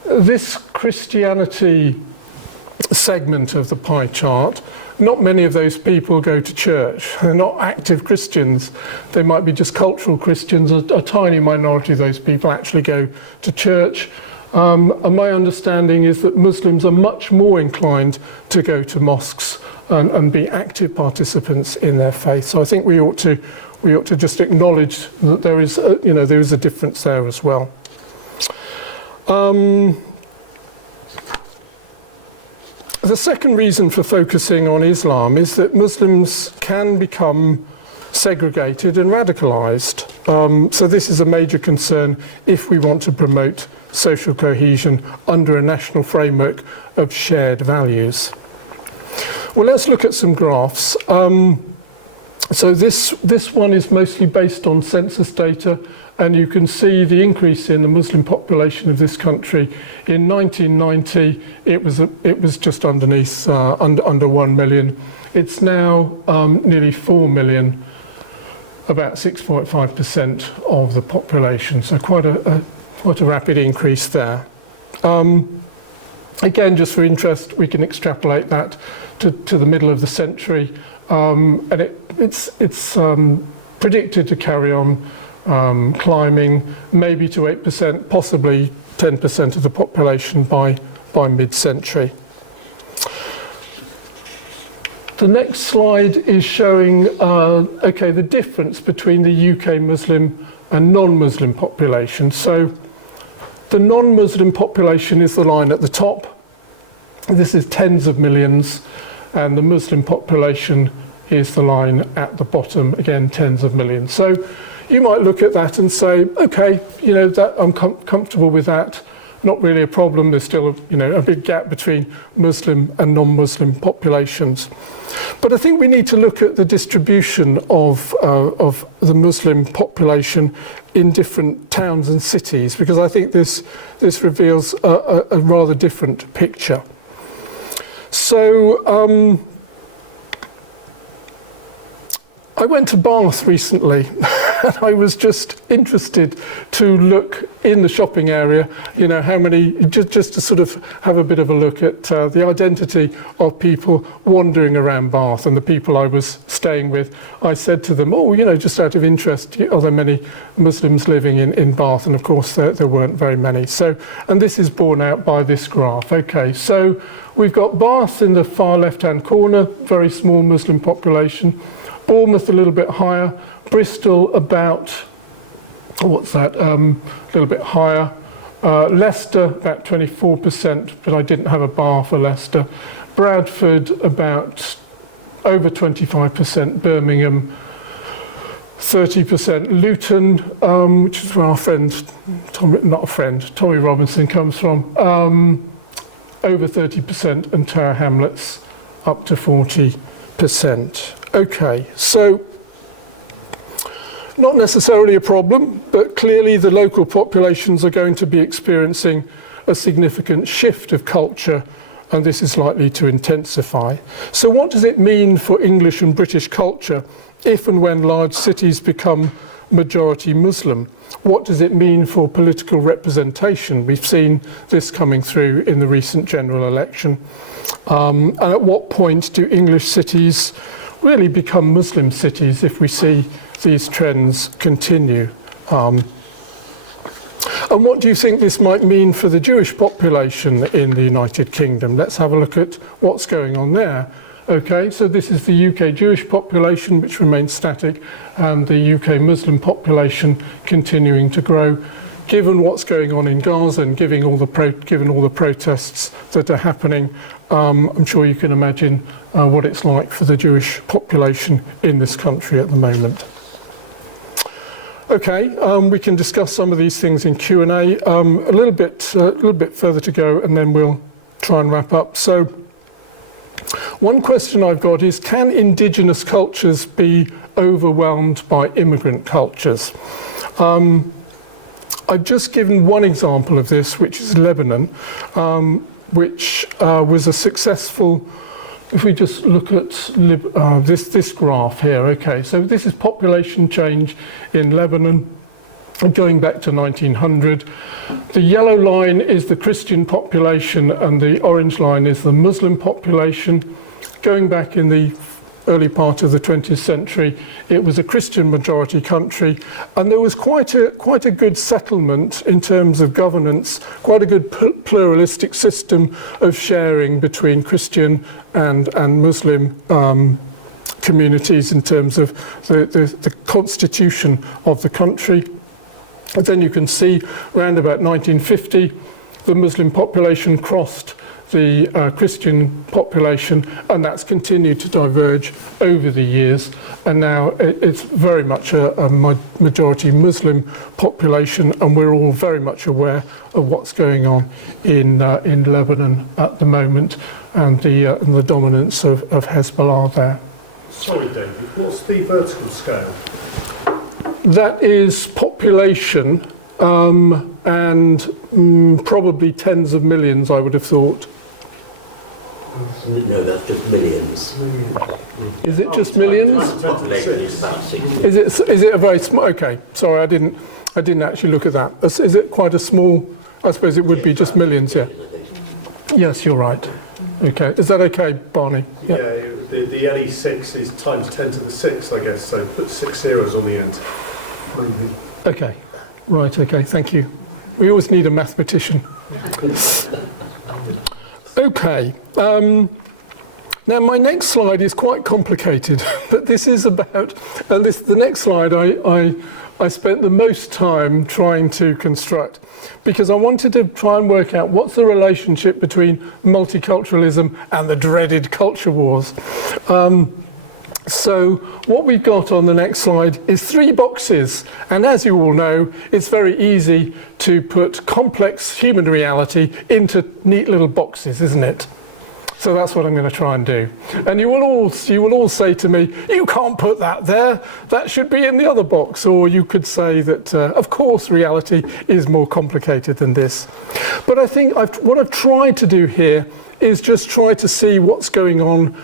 this Christianity segment of the pie chart, not many of those people go to church. They're not active Christians. They might be just cultural Christians. A tiny minority of those people actually go to church. And my understanding is that Muslims are much more inclined to go to mosques and be active participants in their faith. So I think we ought to just acknowledge that there is a difference there as well. The second reason for focusing on Islam is that Muslims can become segregated and radicalized. So this is a major concern if we want to promote social cohesion under a national framework of shared values. Well, let's look at some graphs. So this one is mostly based on census data, and you can see the increase in the Muslim population of this country. In 1990, it was just underneath under 1 million. It's now nearly 4 million, about 6.5% of the population. So quite a rapid increase there. Again, just for interest, we can extrapolate that to the middle of the century. And it's predicted to carry on climbing, maybe to 8%, possibly 10% of the population by mid-century. The next slide is showing the difference between the UK Muslim and non-Muslim population. So the non-Muslim population is the line at the top. This is tens of millions, and the Muslim population is the line at the bottom, again, tens of millions. So you might look at that and say, okay, that I'm comfortable with that. Not really a problem. There's still a big gap between Muslim and non-Muslim populations. But I think we need to look at the distribution of the Muslim population in different towns and cities, because I think this reveals a rather different picture. So I went to Bath recently, and I was just interested to look in the shopping area, how many, just to sort of have a bit of a look at the identity of people wandering around Bath. And the people I was staying with, I said to them, just out of interest, are there many Muslims living in Bath? And of course there weren't very many. So, and this is borne out by this graph. Okay, so we've got Bath in the far left-hand corner, very small Muslim population. Bournemouth a little bit higher, Bristol about, a little bit higher. Leicester about 24%, but I didn't have a bar for Leicester. Bradford about over 25%, Birmingham 30%, Luton, which is where our friend, Tommy Robinson comes from, over 30%, and Tower Hamlets up to 40%. Okay, so not necessarily a problem, but clearly the local populations are going to be experiencing a significant shift of culture, and this is likely to intensify. So what does it mean for English and British culture if and when large cities become majority Muslim? What does it mean for political representation? We've seen this coming through in the recent general election. And at what point do English cities really become Muslim cities if we see these trends continue. And what do you think this might mean for the Jewish population in the United Kingdom? Let's have a look at what's going on there. Okay, so this is the UK Jewish population, which remains static, and the UK Muslim population continuing to grow. Given what's going on in Gaza and given all the protests that are happening, I'm sure you can imagine what it's like for the Jewish population in this country at the moment. Okay, we can discuss some of these things in Q&A. A little bit further to go, and then we'll try and wrap up. So, one question I've got is: can indigenous cultures be overwhelmed by immigrant cultures? I've just given one example of this, which is Lebanon, which was a successful. If we just look at this graph here, okay, so this is population change in Lebanon going back to 1900. The yellow line is the Christian population and the orange line is the Muslim population. Going back in the early part of the 20th century, it was a Christian majority country, and there was quite a good settlement in terms of governance, quite a good pluralistic system of sharing between Christian and Muslim communities in terms of the constitution of the country. And then you can see around about 1950, the Muslim population crossed the Christian population, and that's continued to diverge over the years, and now it's very much a majority Muslim population, and we're all very much aware of what's going on in Lebanon at the moment, and the dominance of Hezbollah there. Sorry, David, what's the vertical scale? That is population, and probably tens of millions, I would have thought. No, that's just millions. Is it just millions? Population is about 6. Is it a very small? Okay, sorry, I didn't actually look at that. Is it quite a small? I suppose it would be just millions. Yeah. Yes, you're right. Okay, is that okay, Barney? Yeah, the LE6 is times 10 to the 6, I guess. So put 6 zeros on the end. Okay, right. Okay, thank you. We always need a mathematician. Okay. Now my next slide is quite complicated, but this is about, and the next slide I spent the most time trying to construct, because I wanted to try and work out what's the relationship between multiculturalism and the dreaded culture wars. So what we've got on the next slide is 3 boxes, and as you all know, it's very easy to put complex human reality into neat little boxes, isn't it? So that's what I'm going to try and do. And you will all say to me, you can't put that there, that should be in the other box. Or you could say that, of course, reality is more complicated than this. But I think what I've tried to do here is just try to see what's going on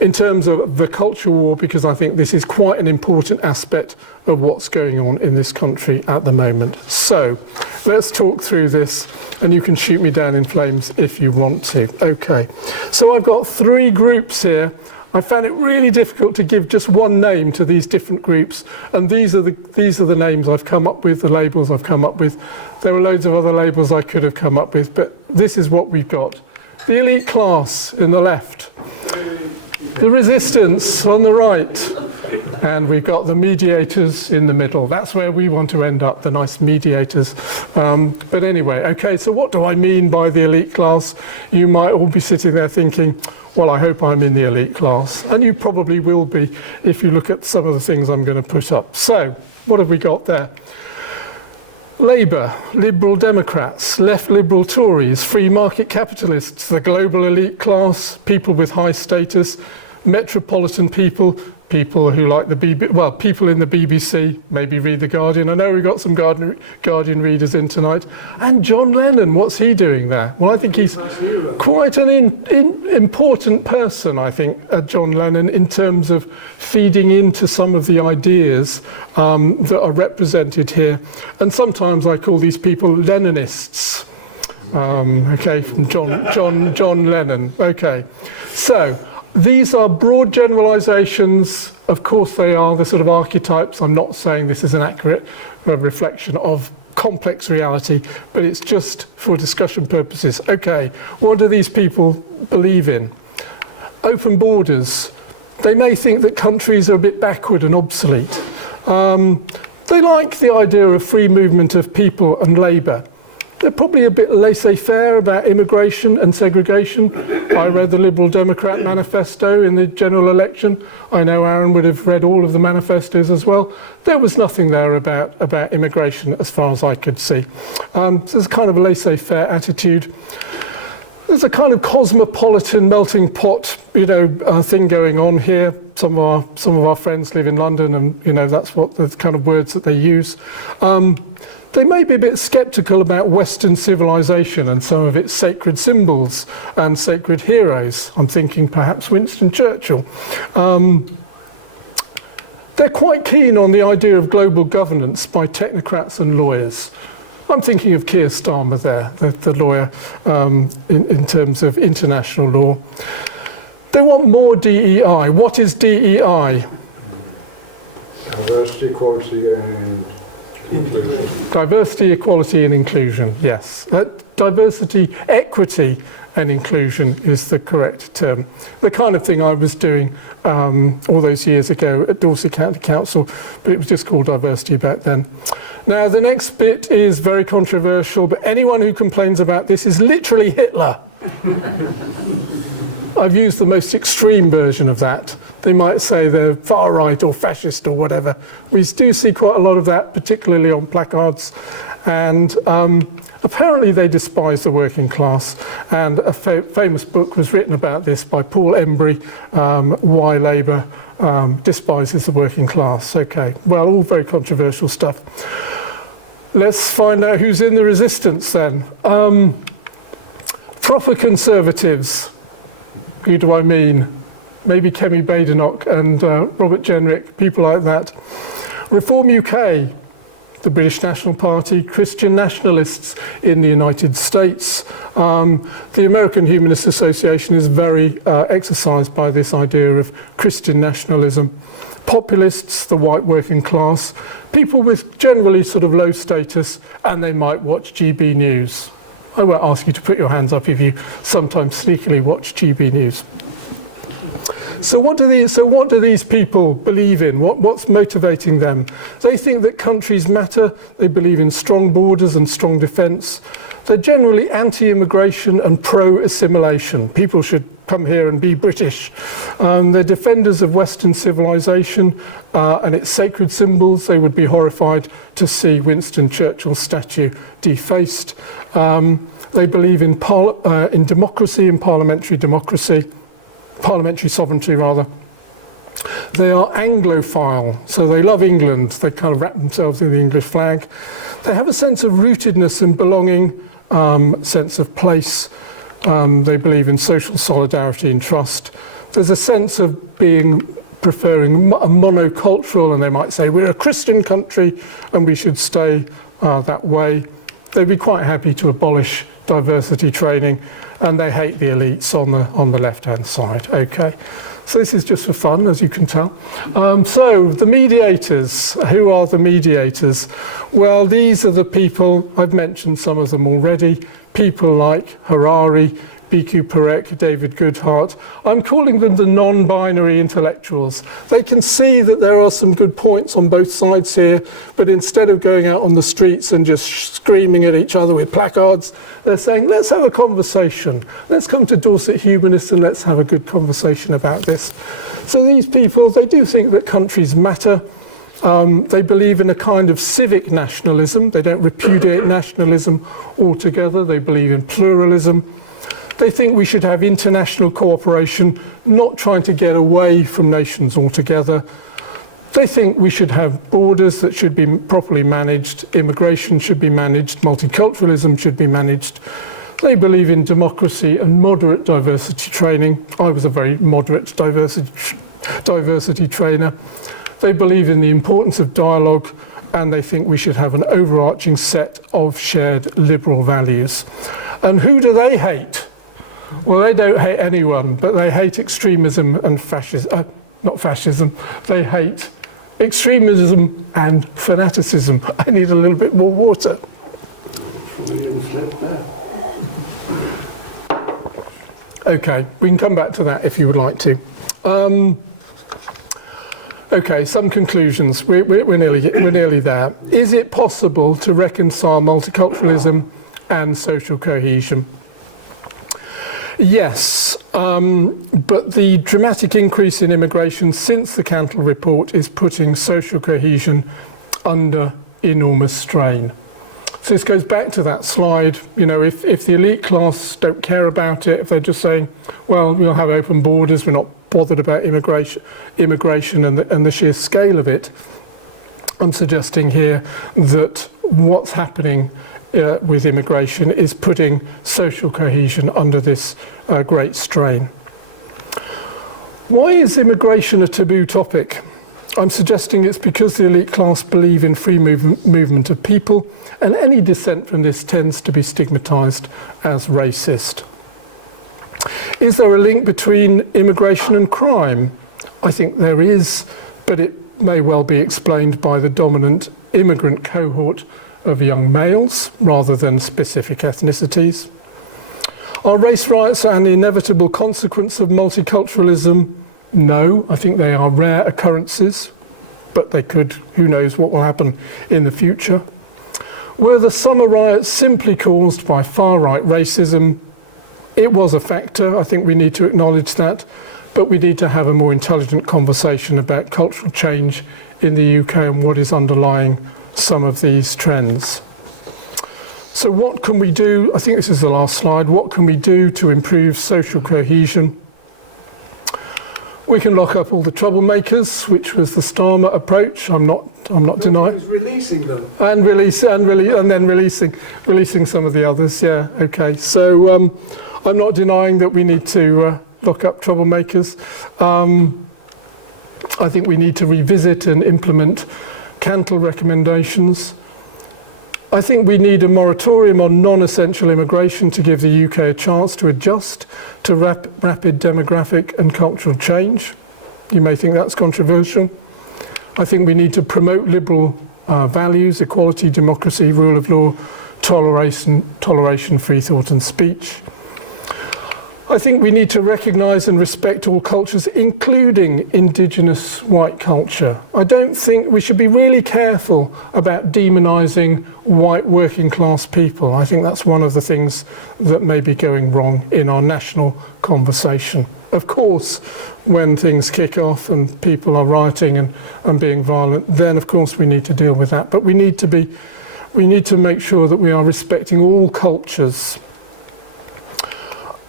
in terms of the culture war, because I think this is quite an important aspect of what's going on in this country at the moment. So let's talk through this, and you can shoot me down in flames if you want to. Okay, so I've got 3 groups here. I found it really difficult to give just one name to these different groups, and these are the names I've come up with, the labels I've come up with. There are loads of other labels I could have come up with, but this is what we've got. The elite class in the left, the resistance on the right, and we've got the mediators in the middle. That's where we want to end up, the nice mediators. But anyway, okay, so what do I mean by the elite class? You might all be sitting there thinking, well, I hope I'm in the elite class. And you probably will be if you look at some of the things I'm going to put up. So, what have we got there? Labour, Liberal Democrats, left Liberal Tories, free market capitalists, the global elite class, people with high status, metropolitan people, people who like the people in the BBC, maybe read The Guardian. I know we've got some Guardian readers in tonight. And John Lennon, what's he doing there? Well, I think he's quite an important person, I think, John Lennon, in terms of feeding into some of the ideas that are represented here. And sometimes I call these people Lennonists. Okay, from John Lennon. Okay, so These are broad generalizations. Of course they are, the sort of archetypes. I'm not saying this is an accurate reflection of complex reality, but it's just for discussion purposes. Okay, what do these people believe in? Open borders. They may think that countries are a bit backward and obsolete. They like the idea of free movement of people and labour. They're probably a bit laissez-faire about immigration and segregation. I read the Liberal Democrat manifesto in the general election. I know Aaron would have read all of the manifestos as well. There was nothing there about immigration as far as I could see. So there's kind of a laissez-faire attitude. There's a kind of cosmopolitan melting pot, thing going on here. Some of our friends live in London, and that's what the kind of words that they use. They may be a bit sceptical about Western civilization and some of its sacred symbols and sacred heroes. I'm thinking perhaps Winston Churchill. They're quite keen on the idea of global governance by technocrats and lawyers. I'm thinking of Keir Starmer there, the lawyer, in terms of international law. They want more DEI. What is DEI? Diversity, equality and inclusion. Diversity, equality and inclusion, yes. Diversity, equity and inclusion is the correct term. The kind of thing I was doing all those years ago at Dorset County Council, but it was just called diversity back then. Now the next bit is very controversial, but anyone who complains about this is literally Hitler. I've used the most extreme version of that. They might say they're far right or fascist or whatever. We do see quite a lot of that, particularly on placards. And apparently they despise the working class. And a famous book was written about this by Paul Embry, Why Labour Despises the Working Class. Okay, well, all very controversial stuff. Let's find out who's in the resistance then. Proper conservatives. Who do I mean? Maybe Kemi Badenoch and Robert Jenrick, people like that. Reform UK, the British National Party, Christian nationalists in the United States. The American Humanist Association is very exercised by this idea of Christian nationalism. Populists, the white working class, people with generally sort of low status, and they might watch GB News. I won't ask you to put your hands up if you sometimes sneakily watch GB News. So what do these people believe in? What's motivating them? They think that countries matter. They believe in strong borders and strong defence. They're generally anti-immigration and pro-assimilation. People should come here and be British. They're defenders of Western civilization and its sacred symbols. They would be horrified to see Winston Churchill's statue defaced. They believe in democracy and parliamentary sovereignty rather. They are Anglophile, so they love England. They kind of wrap themselves in the English flag. They have a sense of rootedness and belonging, sense of place. They believe in social solidarity and trust. There's a sense of preferring a monocultural, and they might say we're a Christian country and we should stay that way. They'd be quite happy to abolish diversity training, and they hate the elites on the left-hand side. Okay, so this is just for fun, as you can tell. So the mediators. Who are the mediators? Well, these are the people, I've mentioned some of them already, people like Harari, B.Q. Parekh, David Goodhart. I'm calling them the non-binary intellectuals. They can see that there are some good points on both sides here, but instead of going out on the streets and just screaming at each other with placards, they're saying, let's have a conversation. Let's come to Dorset Humanists and let's have a good conversation about this. So these people, they do think that countries matter. They believe in a kind of civic nationalism. They don't repudiate nationalism altogether. They believe in pluralism. They think we should have international cooperation, not trying to get away from nations altogether. They think we should have borders that should be properly managed, immigration should be managed, multiculturalism should be managed. They believe in democracy and moderate diversity training. I was a very moderate diversity trainer. They believe in the importance of dialogue, and they think we should have an overarching set of shared liberal values. And who do they hate? Well, they don't hate anyone, but they hate extremism and fascism. Not fascism. They hate extremism and fanaticism. I need a little bit more water. Okay, we can come back to that if you would like to. Okay, some conclusions. We're nearly there. Is it possible to reconcile multiculturalism and social cohesion? Yes, but the dramatic increase in immigration since the Cantle report is putting social cohesion under enormous strain. So this goes back to that slide. You know, if the elite class don't care about it, if they're just saying, well, we'll have open borders, we're not bothered about immigration and the sheer scale of it, I'm suggesting here that what's happening with immigration is putting social cohesion under this great strain. Why is immigration a taboo topic? I'm suggesting it's because the elite class believe in free movement of people, and any dissent from this tends to be stigmatised as racist. Is there a link between immigration and crime? I think there is, but it may well be explained by the dominant immigrant cohort of young males rather than specific ethnicities. Are race riots an inevitable consequence of multiculturalism? No, I think they are rare occurrences, but they could, who knows what will happen in the future. Were the summer riots simply caused by far-right racism? It was a factor, I think we need to acknowledge that, but we need to have a more intelligent conversation about cultural change in the UK and what is underlying some of these trends. So what can we do? I think this is the last slide. What can we do to improve social cohesion? We can lock up all the troublemakers, which was the Starmer approach. I'm not denying. Releasing them. And then releasing some of the others. Yeah. Okay. So I'm not denying that we need to lock up troublemakers. I think we need to revisit and implement Cantle recommendations. I think we need a moratorium on non-essential immigration to give the UK a chance to adjust to rapid demographic and cultural change. You may think that's controversial. I think we need to promote liberal values, equality, democracy, rule of law, toleration, free thought and speech. I think we need to recognise and respect all cultures, including indigenous white culture. I don't think we should be really careful about demonising white working class people. I think that's one of the things that may be going wrong in our national conversation. Of course, when things kick off and people are rioting and being violent, then of course we need to deal with that. But we need to make sure that we are respecting all cultures.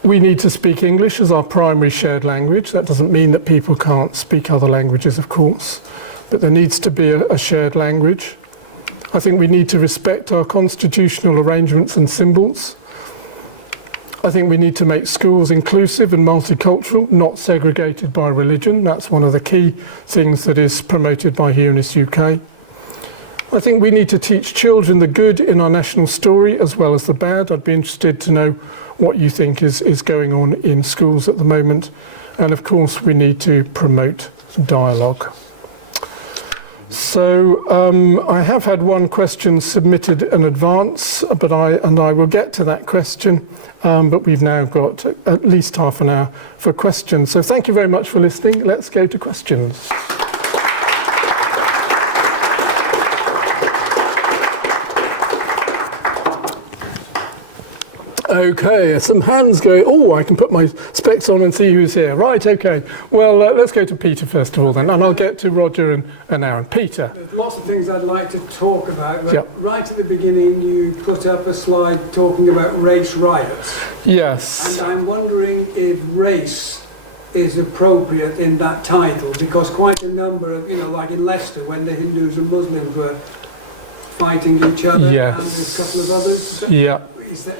We need to speak English as our primary shared language. That doesn't mean that people can't speak other languages, of course, but there needs to be a shared language. I think we need to respect our constitutional arrangements and symbols. I think we need to make schools inclusive and multicultural, not segregated by religion. That's one of the key things that is promoted by Humanists UK. I think we need to teach children the good in our national story as well as the bad. I'd be interested to know what you think is going on in schools at the moment. And of course, we need to promote dialogue. So I have had one question submitted in advance, but I will get to that question. But we've now got at least half an hour for questions. So thank you very much for listening. Let's go to questions. Okay, some hands going. Oh, I can put my specs on and see who's here. Right, okay. Well, let's go to Peter first of all then, and I'll get to Roger and Aaron. Peter. There's lots of things I'd like to talk about, but Yep. right at the beginning you put up a slide talking about race riots. Yes. And I'm wondering if race is appropriate in that title, because quite a number of, like in Leicester when the Hindus and Muslims were fighting each other, Yes. and there's a couple of others. Yeah.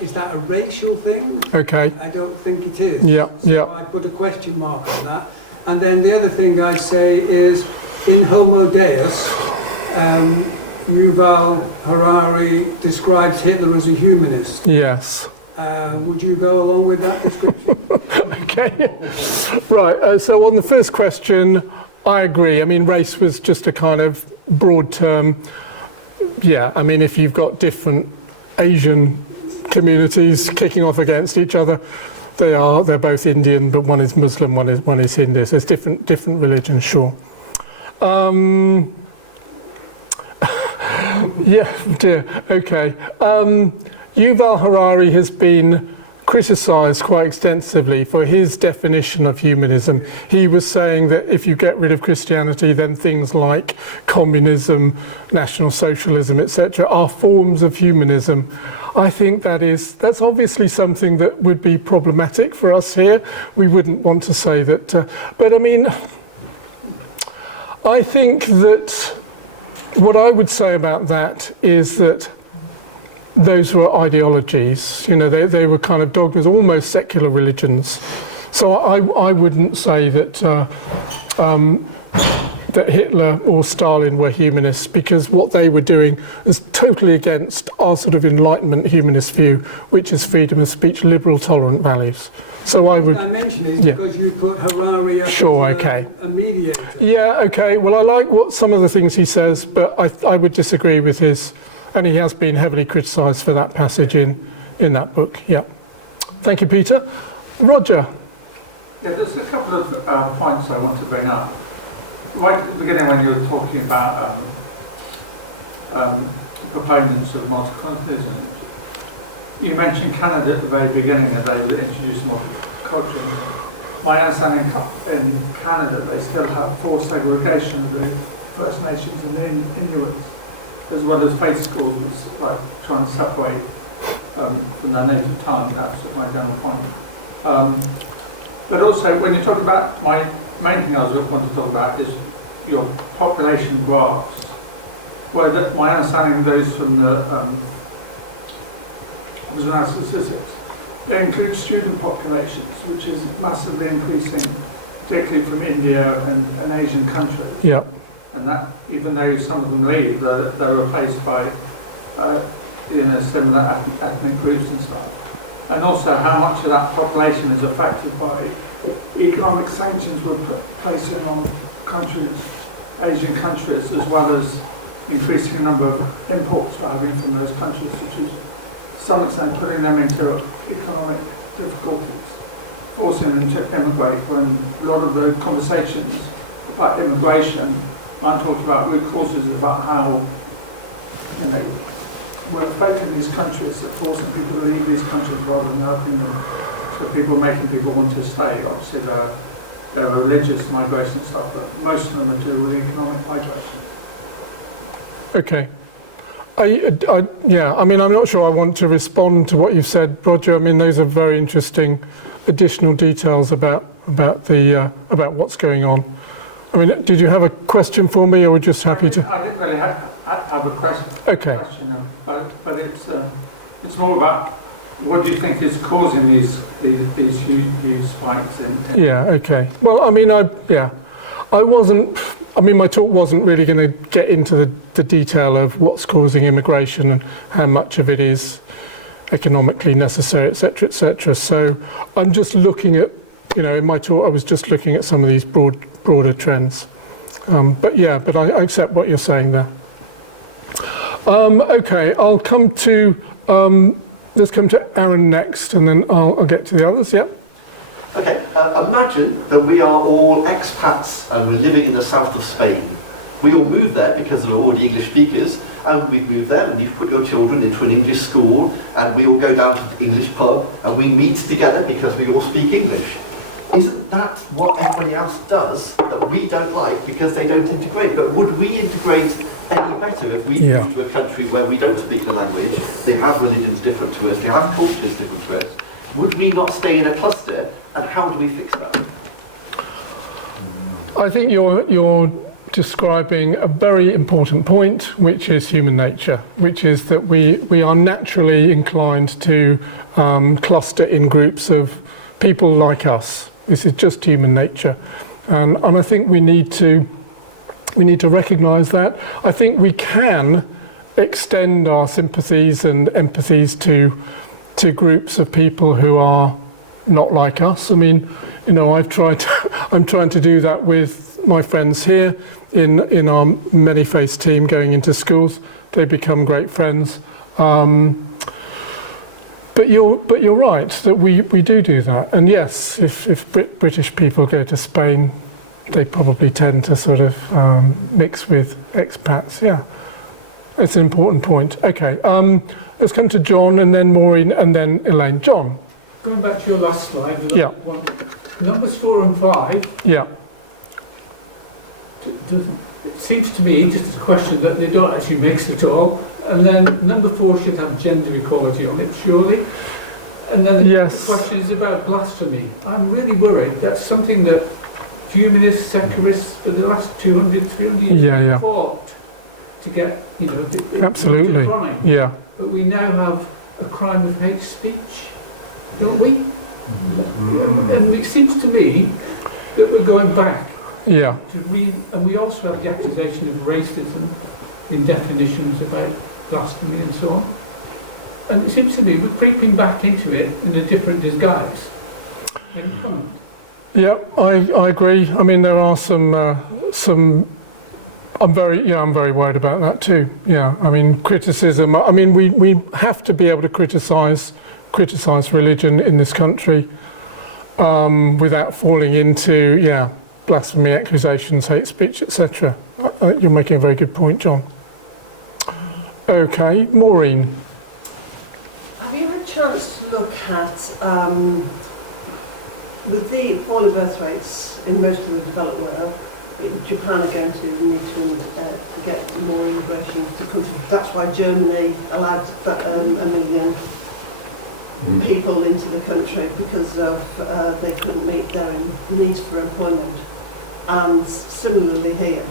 Is that a racial thing? Okay. I don't think it is. Yeah, So yeah. I put a question mark on that. And then the other thing I say is, in Homo Deus, Yuval Harari describes Hitler as a humanist. Yes. Would you go along with that description? Okay, right. So on the first question, I agree. I mean, race was just a kind of broad term. Yeah, I mean, if you've got different Asian communities kicking off against each other, they're both Indian, but one is Muslim, one is Hindu. So it's different religions, sure. Yeah, dear. Okay. Yuval Harari has been criticised quite extensively for his definition of humanism. He was saying that if you get rid of Christianity, then things like communism, National Socialism, etc., are forms of humanism. I think that's obviously something that would be problematic for us here. We wouldn't want to say that. But I mean, I think that what I would say about that is that those were ideologies, you know, they were kind of dogmas, almost secular religions. So I wouldn't say that that Hitler or Stalin were humanists, because what they were doing is totally against our sort of Enlightenment humanist view, which is freedom of speech, liberal, tolerant values. So I would. I mention it because you put Harari up sure, as okay. a mediator. Yeah, okay. Well, I like some of the things he says, but I would disagree with his. And he has been heavily criticised for that passage in that book. Yeah. Thank you, Peter. Roger. Yeah, there's a couple of points I want to bring up. Right at the beginning, when you were talking about proponents of multiculturalism, you mentioned Canada at the very beginning, and they introduced multiculturalism. My understanding in Canada, they still have forced segregation of the First Nations and the Inuits, as well as faith schools, like trying to separate from their native tongue. That's my general point. But also, when you talk about, my main thing I want to talk about is your population graphs, where my understanding of those from the statistics, they include student populations, which is massively increasing, particularly from India and Asian countries. Yeah. And that, even though some of them leave, they're replaced by similar ethnic groups and stuff. And also how much of that population is affected by economic sanctions we're placing on countries, Asian countries, as well as increasing the number of imports we're having from those countries, which is to some extent putting them into economic difficulties, forcing them to immigrate, when a lot of the conversations about immigration aren't talking about root causes, about how we're affecting these countries, that forcing people to leave these countries rather than helping them. So people making people want to stay. Obviously, they're religious migration stuff, but most of them are to do with economic migration. Okay. Yeah, I mean, I'm not sure I want to respond to what you've said, Roger. I mean, those are very interesting additional details about what's going on. I mean, did you have a question for me, or were you just happy to? I didn't really have a question. Okay. But it's more about what do you think is causing these huge spikes in? Yeah. Okay. Well, I mean, I wasn't. I mean, my talk wasn't really going to get into the detail of what's causing immigration and how much of it is economically necessary, etc., etc. So I'm just looking at, in my talk, I was just looking at some of these broader trends. But I accept what you're saying there. Okay, I'll come to, let's come to Aaron next, and then I'll get to the others, yeah? Okay, imagine that we are all expats and we're living in the south of Spain. We all moved there because we're already English speakers, and we've moved there and you've put your children into an English school, and we all go down to the English pub and we meet together because we all speak English. Isn't that what everybody else does that we don't like because they don't integrate? But would we integrate any better if we move to a country where we don't speak the language, they have religions different to us, they have cultures different to us? Would we not stay in a cluster, and how do we fix that? I think you're describing a very important point, which is human nature, which is that we are naturally inclined to cluster in groups of people like us. This is just human nature, and I think we need to recognise that. I think we can extend our sympathies and empathies to to groups of people who are not like us. I mean, you know, I'm trying to do that with my friends here in our many-faced team going into schools. They become great friends. But you're right that we do that. And yes, if British people go to Spain, they probably tend to sort of mix with expats. Yeah, it's an important point. Okay, let's come to John and then Maureen and then Elaine. John. Going back to your last slide, Yeah. Numbers 4 and 5, Yeah. it seems to me, just as a question, that they don't actually mix at all. And then number 4 should have gender equality on it, surely. And then Yes. the question is about blasphemy. I'm really worried that's something that humanists, secularists for the last 200, 300 years Yeah. fought to get, you know, Absolutely. to crime. Yeah. But we now have a crime of hate speech, don't we? And it seems to me that we're going back Yeah. and we also have the accusation of racism in definitions about blasphemy and so on. And it seems to me we're creeping back into it in a different disguise. Any comment? Yeah, I agree. I mean, there are some. I'm very worried about that too. Yeah, I mean, criticism. I mean, we have to be able to criticize religion in this country without falling into blasphemy accusations, hate speech, etc. You're making a very good point, John. Okay, Maureen. Have you had a chance to look at, with the falling birth rates in most of the developed world, Japan are going to need to get more immigration into the country. That's why Germany allowed 1 million people into the country, because of they couldn't meet their needs for employment. And similarly here,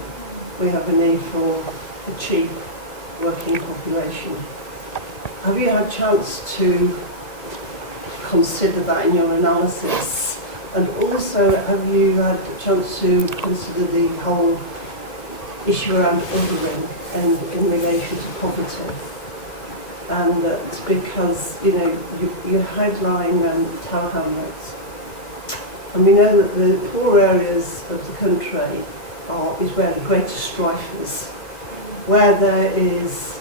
we have a need for a cheap working population. Have you had a chance to consider that in your analysis? And also, have you had a chance to consider the whole issue around othering and in relation to poverty? And that's because, you know, you headline Tower Hamlets. And we know that the poor areas of the country is where the greatest strife is. Where there is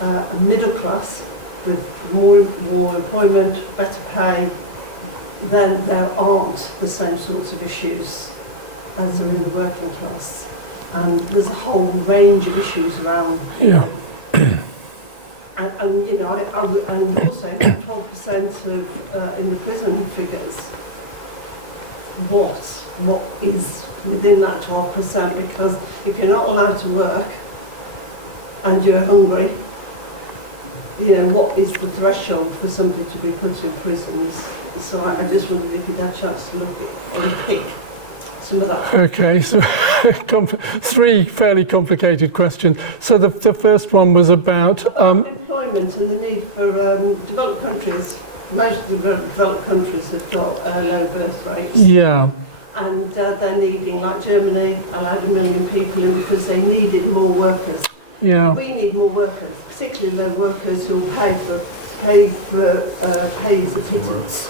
a middle class with more employment, better pay, then there aren't the same sorts of issues as are in the working class. And there's a whole range of issues around. Yeah. And you know, and also 12% of in the prison figures. What is within that 12%? Because if you're not allowed to work and you're hungry, you know, what is the threshold for somebody to be put in prisons? So I just wondered if you'd had a chance to look at or pick some of that. Okay, so 3 fairly complicated questions. So the first one was about Employment and the need for developed countries. Most of the developed countries have got low birth rates. Yeah. And they're needing, like Germany, allowed 1 million people in because they needed more workers. Yeah. We need more workers, particularly low workers who will pay as a pittance.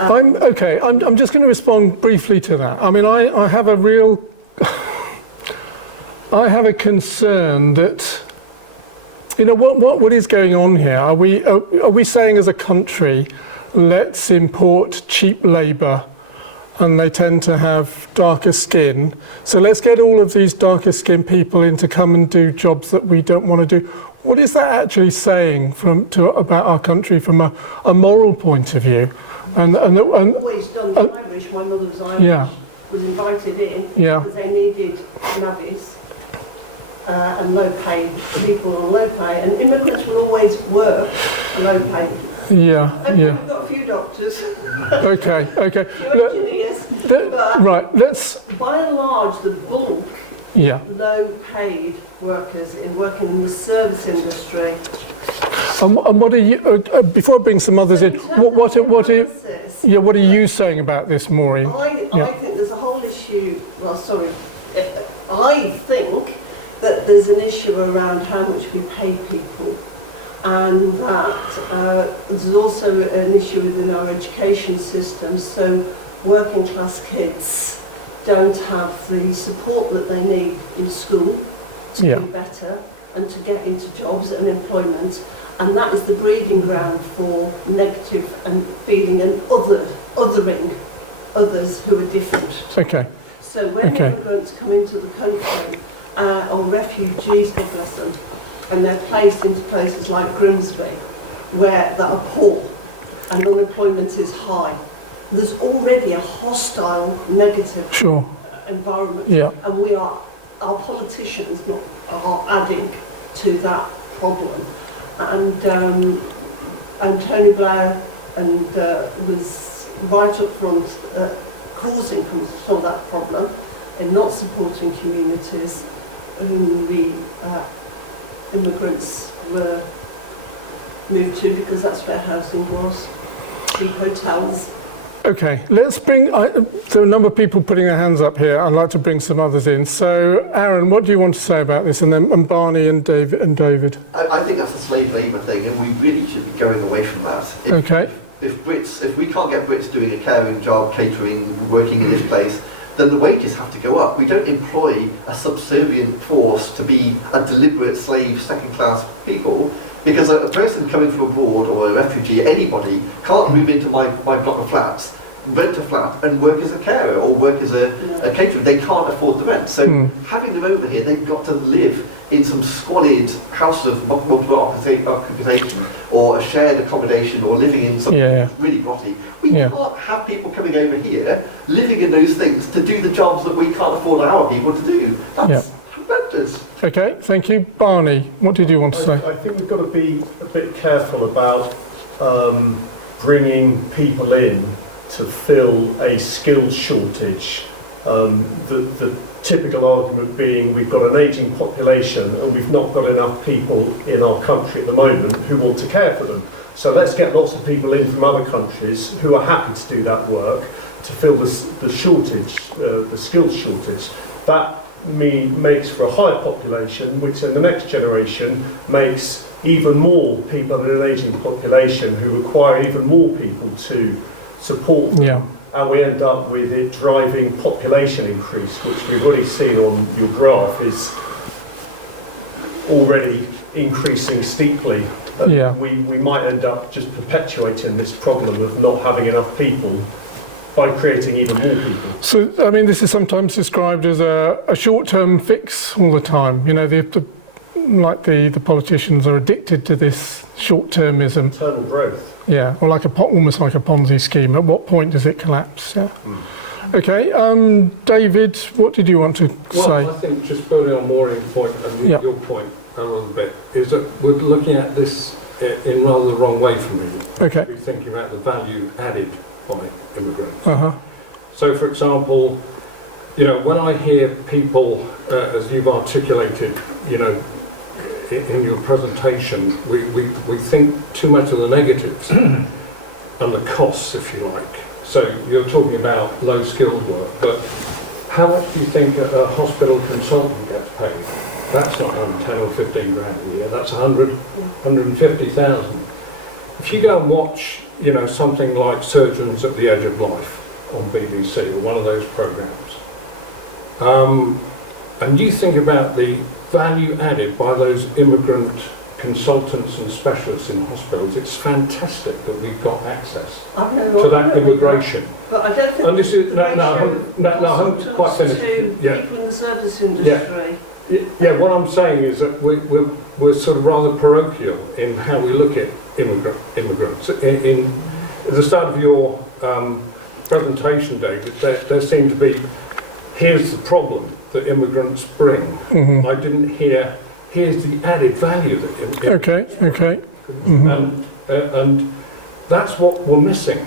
I'm just going to respond briefly to that. I mean, I have a real, I have a concern that, you know, what is going on here? Are we saying as a country, let's import cheap labour, and they tend to have darker skin, so let's get all of these darker skinned people in to come and do jobs that we don't want to do? What is that actually saying about our country from a moral point of view? Always done the Irish. My mother was Irish. Was invited in because they needed navvies and low-paid people on low pay, and immigrants will always work for low pay. Yeah. We've got a few doctors. Okay. Engineers. Right. Let's. By and large, the bulk. Yeah. Low-paid workers working in the service industry. And what are you? Before I bring some others in, what are you saying about this, Maureen? I think there's a whole issue. Well, sorry, I think that there's an issue around how much we pay people, and that there's also an issue within our education system. So working class kids don't have the support that they need in school to Yeah. be better and to get into jobs and employment, and that is the breeding ground for negative and feeling and othering others who are different. Okay. So when Okay. immigrants come into the country, or refugees, God bless them, and they're placed into places like Grimsby, where that are poor and unemployment is high, there's already a hostile, negative Sure. environment, Yeah. and our politicians are adding to that problem. And Tony Blair was right up front causing some of that problem in not supporting communities whom the immigrants were moved to, because that's where housing was, cheap hotels. Okay, let's bring, there are a number of people putting their hands up here. I'd like to bring some others in. So, Aaron, what do you want to say about this? And then Barney and David. I think that's a slave labour thing, and we really should be going away from that. Okay. If we can't get Brits doing a caring job, catering, working in this place, then the wages have to go up. We don't employ a subservient force to be a deliberate slave, second-class people, because a person coming from abroad or a refugee, anybody, can't move into my block of flats, rent a flat and work as a carer or work as a caterer. They can't afford the rent. So having them over here, they've got to live in some squalid house of multiple occupation or a shared accommodation or living in something really grotty. We can't have people coming over here living in those things to do the jobs that we can't afford our people to do. That's horrendous. Okay, thank you. Barney, what did you want to say? I think we've got to be a bit careful about bringing people in to fill a skills shortage. The typical argument being we've got an ageing population and we've not got enough people in our country at the moment who want to care for them. So let's get lots of people in from other countries who are happy to do that work to fill the shortage, the skills shortage. That makes for a higher population, which in the next generation makes even more people in an ageing population who require even more people to support them. And we end up with it driving population increase, which we've already seen on your graph is already increasing steeply. We might end up just perpetuating this problem of not having enough people by creating even more people. So, I mean, this is sometimes described as a short-term fix all the time. You know, the politicians are addicted to this short-termism. Internal growth. Yeah, or almost like a Ponzi scheme. At what point does it collapse? Yeah. Okay, David, what did you want to say? Well, I think just building on Maureen's point and your point a little bit, is that we're looking at this in rather the wrong way for me. Okay. We're thinking about the value added by immigrants. Uh-huh. So, for example, you know, when I hear people, as you've articulated, you know, in your presentation, we think too much of the negatives and the costs, if you like. So you're talking about low-skilled work, but how much do you think a hospital consultant gets paid? That's not 10 or 15 grand a year, that's 150,000. If you go and watch, you know, something like Surgeons at the Edge of Life on BBC or one of those programmes, and you think about the value added by those immigrant consultants and specialists in hospitals, it's fantastic that we've got access to that immigration. But I don't think and this is I'm quite finished. To people in the service industry. Yeah, what I'm saying is that we're sort of rather parochial in how we look at immigrants. In at the start of your presentation, David, there seemed to be, here's the problem that immigrants bring. Mm-hmm. I didn't hear, here's the added value that immigrants bring. Mm-hmm. And that's what we're missing.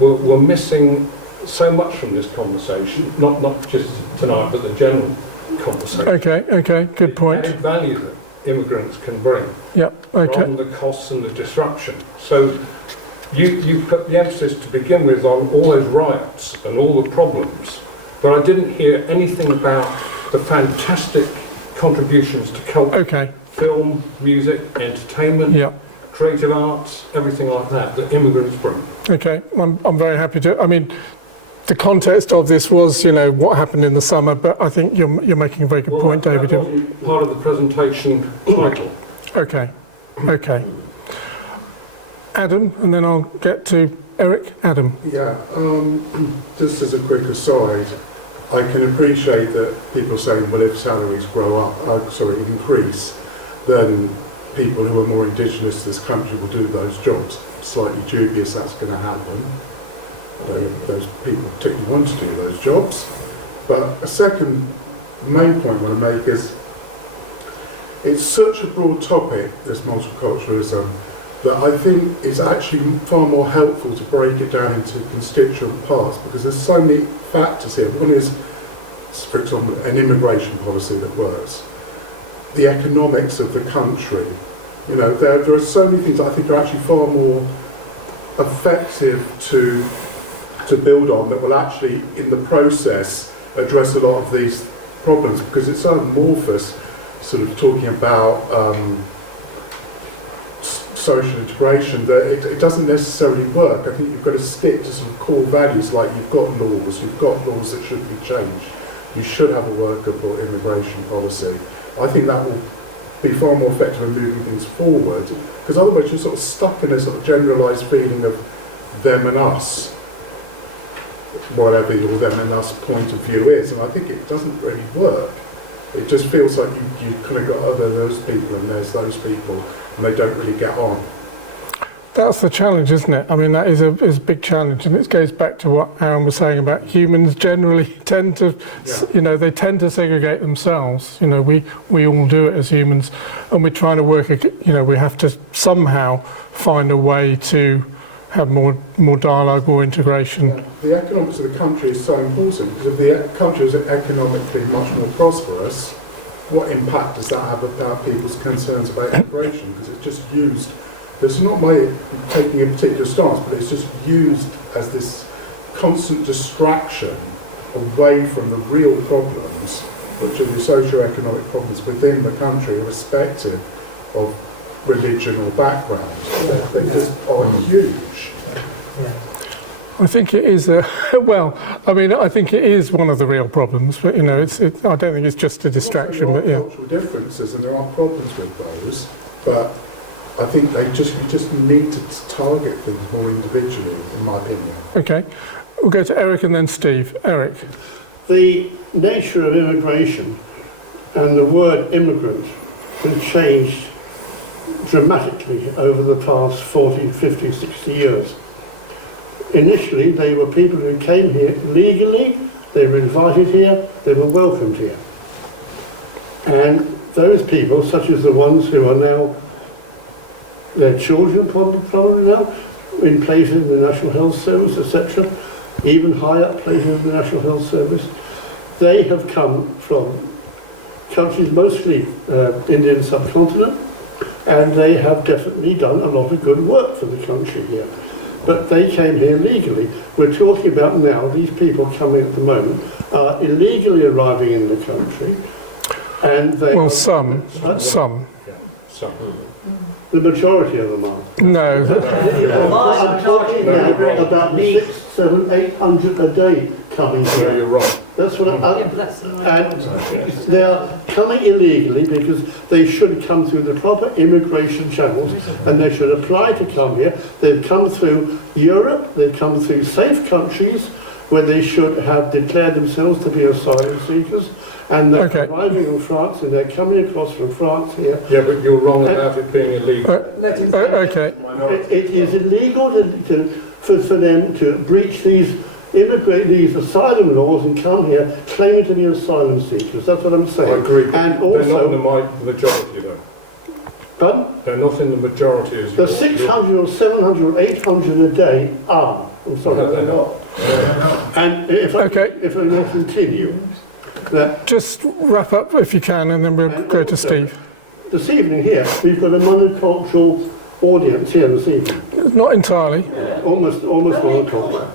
We're missing so much from this conversation, not just tonight, but the general conversation. Okay, good point. The added value that immigrants can bring. Yep, okay. Rather than the costs and the disruption. So you put the emphasis to begin with on all those riots and all the problems, but I didn't hear anything about the fantastic contributions to culture, film, music, entertainment, creative arts, everything like that immigrants bring. Okay, I'm very happy to. I mean, the context of this was, you know, what happened in the summer, but I think you're making a very good point, David. That wasn't part of the presentation title. Okay, okay. Adam, and then I'll get to Eric. Adam. Yeah, just as a quick aside, I can appreciate that people saying, well, if salaries increase, then people who are more indigenous to this country will do those jobs. Slightly dubious that's going to happen. I don't know if those people particularly want to do those jobs. But a second main point I want to make is it's such a broad topic, this multiculturalism, that I think it's actually far more helpful to break it down into constituent parts, because there's so many factors here. One is, for example, an immigration policy that works, the economics of the country. You know, there are so many things I think are actually far more effective to build on, that will actually, in the process, address a lot of these problems, because it's so amorphous, sort of talking about social integration, that it doesn't necessarily work. I think you've got to stick to some core values, like you've got laws that should be changed. You should have a workable immigration policy. I think that will be far more effective in moving things forward, because otherwise you're sort of stuck in a sort of generalised feeling of them and us, whatever your them and us point of view is, and I think it doesn't really work. It just feels like you kind of got those people and there's those people, and they don't really get on. That's the challenge, isn't it? I mean, that is a big challenge, and it goes back to what Aaron was saying about humans generally tend to, you know, they tend to segregate themselves. You know, we all do it as humans, and we're trying to work, you know, we have to somehow find a way to have more dialogue, more integration. Yeah. The economics of the country is so important, because if the country is economically much more prosperous, what impact does that have about people's concerns about immigration? Because it's just used, it's not my taking a particular stance, but it's just used as this constant distraction away from the real problems, which are the socio-economic problems within the country, irrespective of religion or background. They just are huge. I think it is well, I mean, I think it is one of the real problems, but you know, I don't think it's just a distraction, but yeah. There are cultural differences and there are problems with those, but I think we just need to target things more individually, in my opinion. Okay, we'll go to Eric and then Steve. Eric. The nature of immigration and the word immigrant has changed dramatically over the past 40, 50, 60 years. Initially, they were people who came here legally, they were invited here, they were welcomed here. And those people, such as the ones who are now, their children probably now, in places in the National Health Service, etc., even high up places in the National Health Service, they have come from countries mostly Indian subcontinent, and they have definitely done a lot of good work for the country here. But they came here legally. We're talking about now, these people coming at the moment are illegally arriving in the country, and they well, some. The majority of them are. No. I'm talking now about 600, 700, 800 a day coming here. Yeah, you're right. That's what and they are coming illegally because they should come through the proper immigration channels, and they should apply to come here. They've come through Europe, they've come through safe countries where they should have declared themselves to be asylum seekers, and they're arriving in France and they're coming across from France here. Yeah, but you're wrong about it being illegal. Okay. It is illegal for them to breach these asylum laws and come here claiming to be asylum seekers. That's what I'm saying. I agree. And they're not also, in the majority, though. Pardon? They're not in the majority, as The 600 or 700 or 800 a day are. I'm sorry. No, they're not. And if I may continue, just wrap up if you can, and then we'll go to Steve. This evening here, we've got a monocultural audience here this evening. Not entirely. Almost monocultural.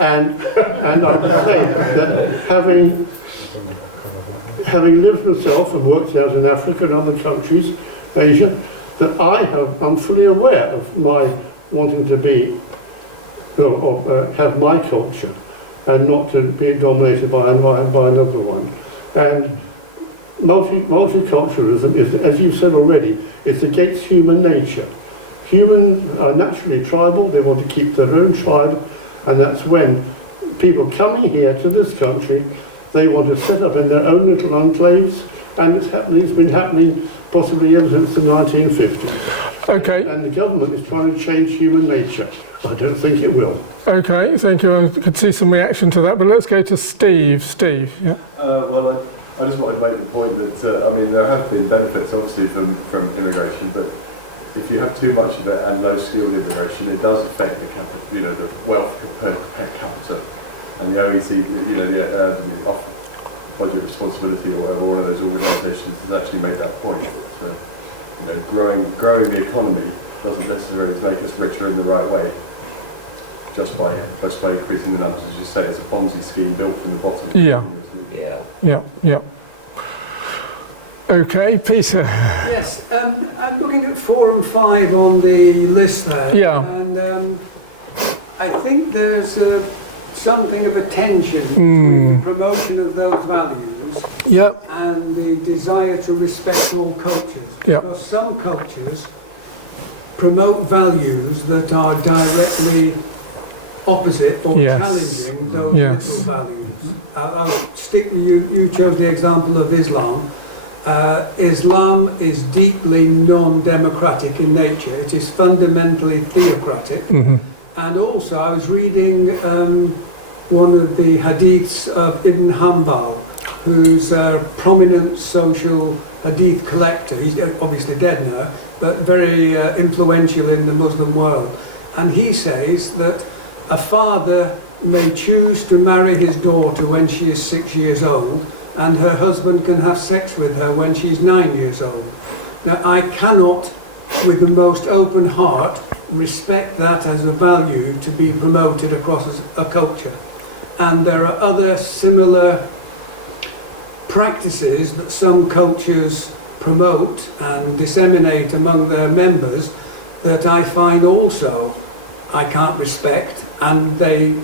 And I would say that having lived myself and worked out in Africa and other countries, Asia, that I'm fully aware of my wanting to be, have my culture and not to be dominated by another one. And multiculturalism is, as you've said already, it's against human nature. Humans are naturally tribal, they want to keep their own tribe, and that's when people coming here to this country, they want to set up in their own little enclaves, and it's been happening possibly ever since the 1950s. Okay. And the government is trying to change human nature. I don't think it will. Okay, thank you. I could see some reaction to that, but let's go to Steve. Steve, yeah. Well, I just wanted to make the point that, I mean, there have been benefits, obviously, from immigration, but if you have too much of it and low-skilled immigration, it does affect the wealth per capita. And the OECD, the Budget Responsibility or whatever, one of those organisations has actually made that point. That, growing the economy doesn't necessarily make us richer in the right way. Just by increasing the numbers, as you say, it's a Ponzi scheme built from the bottom. Yeah. Okay, Peter. Yes, I'm looking at 4 and 5 on the list there. Yeah. And I think there's something of a tension between the promotion of those values and the desire to respect all cultures. Because some cultures promote values that are directly opposite or challenging those little values. I'll stick with you. You chose the example of Islam. Islam is deeply non-democratic in nature. It is fundamentally theocratic. And also, I was reading one of the hadiths of Ibn Hanbal, who's a prominent social hadith collector. He's obviously dead now, but very influential in the Muslim world. And he says that a father may choose to marry his daughter when she is 6 years old, and her husband can have sex with her when she's 9 years old. Now, I cannot, with the most open heart, respect that as a value to be promoted across a culture. And there are other similar practices that some cultures promote and disseminate among their members that I find also I can't respect, and they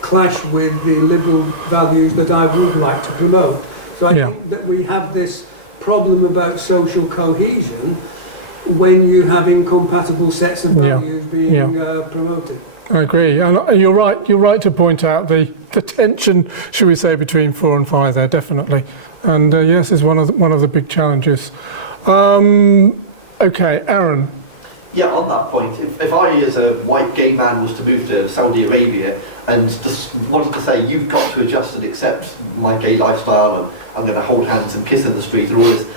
clash with the liberal values that I would like to promote. So I think that we have this problem about social cohesion when you have incompatible sets of values being promoted. I agree, and you're right to point out the tension, should we say, between 4 and 5 there, definitely. And yes, is one of the big challenges. Okay, Aaron. Yeah, on that point, if I as a white gay man was to move to Saudi Arabia and just wanted to say, you've got to adjust and accept my gay lifestyle and I'm going to hold hands and kiss in the street and all this,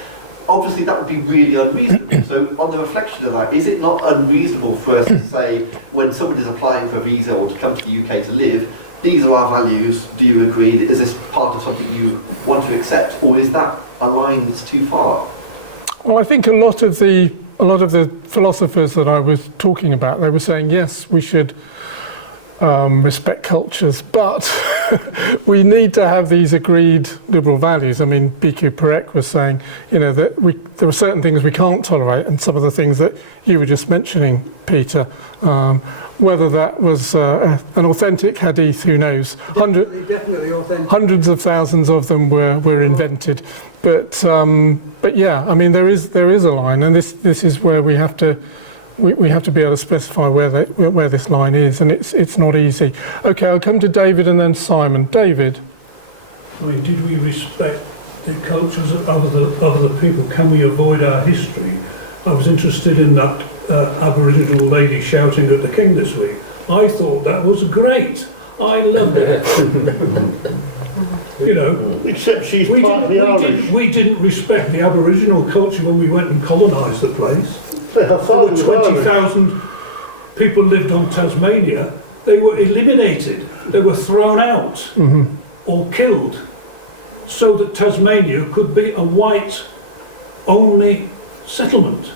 obviously that would be really unreasonable. So on the reflection of that, is it not unreasonable for us to say, when someone is applying for a visa or to come to the UK to live, these are our values, do you agree? Is this part of something you want to accept, or is that a line that's too far? Well, I think a lot of the philosophers that I was talking about, they were saying, yes, we should respect cultures, but we need to have these agreed liberal values. I mean, B.Q. Parekh was saying, that there were certain things we can't tolerate, and some of the things that you were just mentioning, Peter, whether that was an authentic hadith, who knows? Definitely authentic. Hundreds of thousands of them were invented, but yeah, I mean, there is a line, and this is where we have to be able to specify where this line is, and it's not easy. Okay, I'll come to David and then Simon. David. I mean, did we respect the cultures of other people? Can we avoid our history? I was interested in that Aboriginal lady shouting at the King this week. I thought that was great. I loved it. Except she's partly Irish. We didn't respect the Aboriginal culture when we went and colonised the place. Her father was 20,000 people lived on Tasmania. They were eliminated. They were thrown out or killed, so that Tasmania could be a white-only settlement.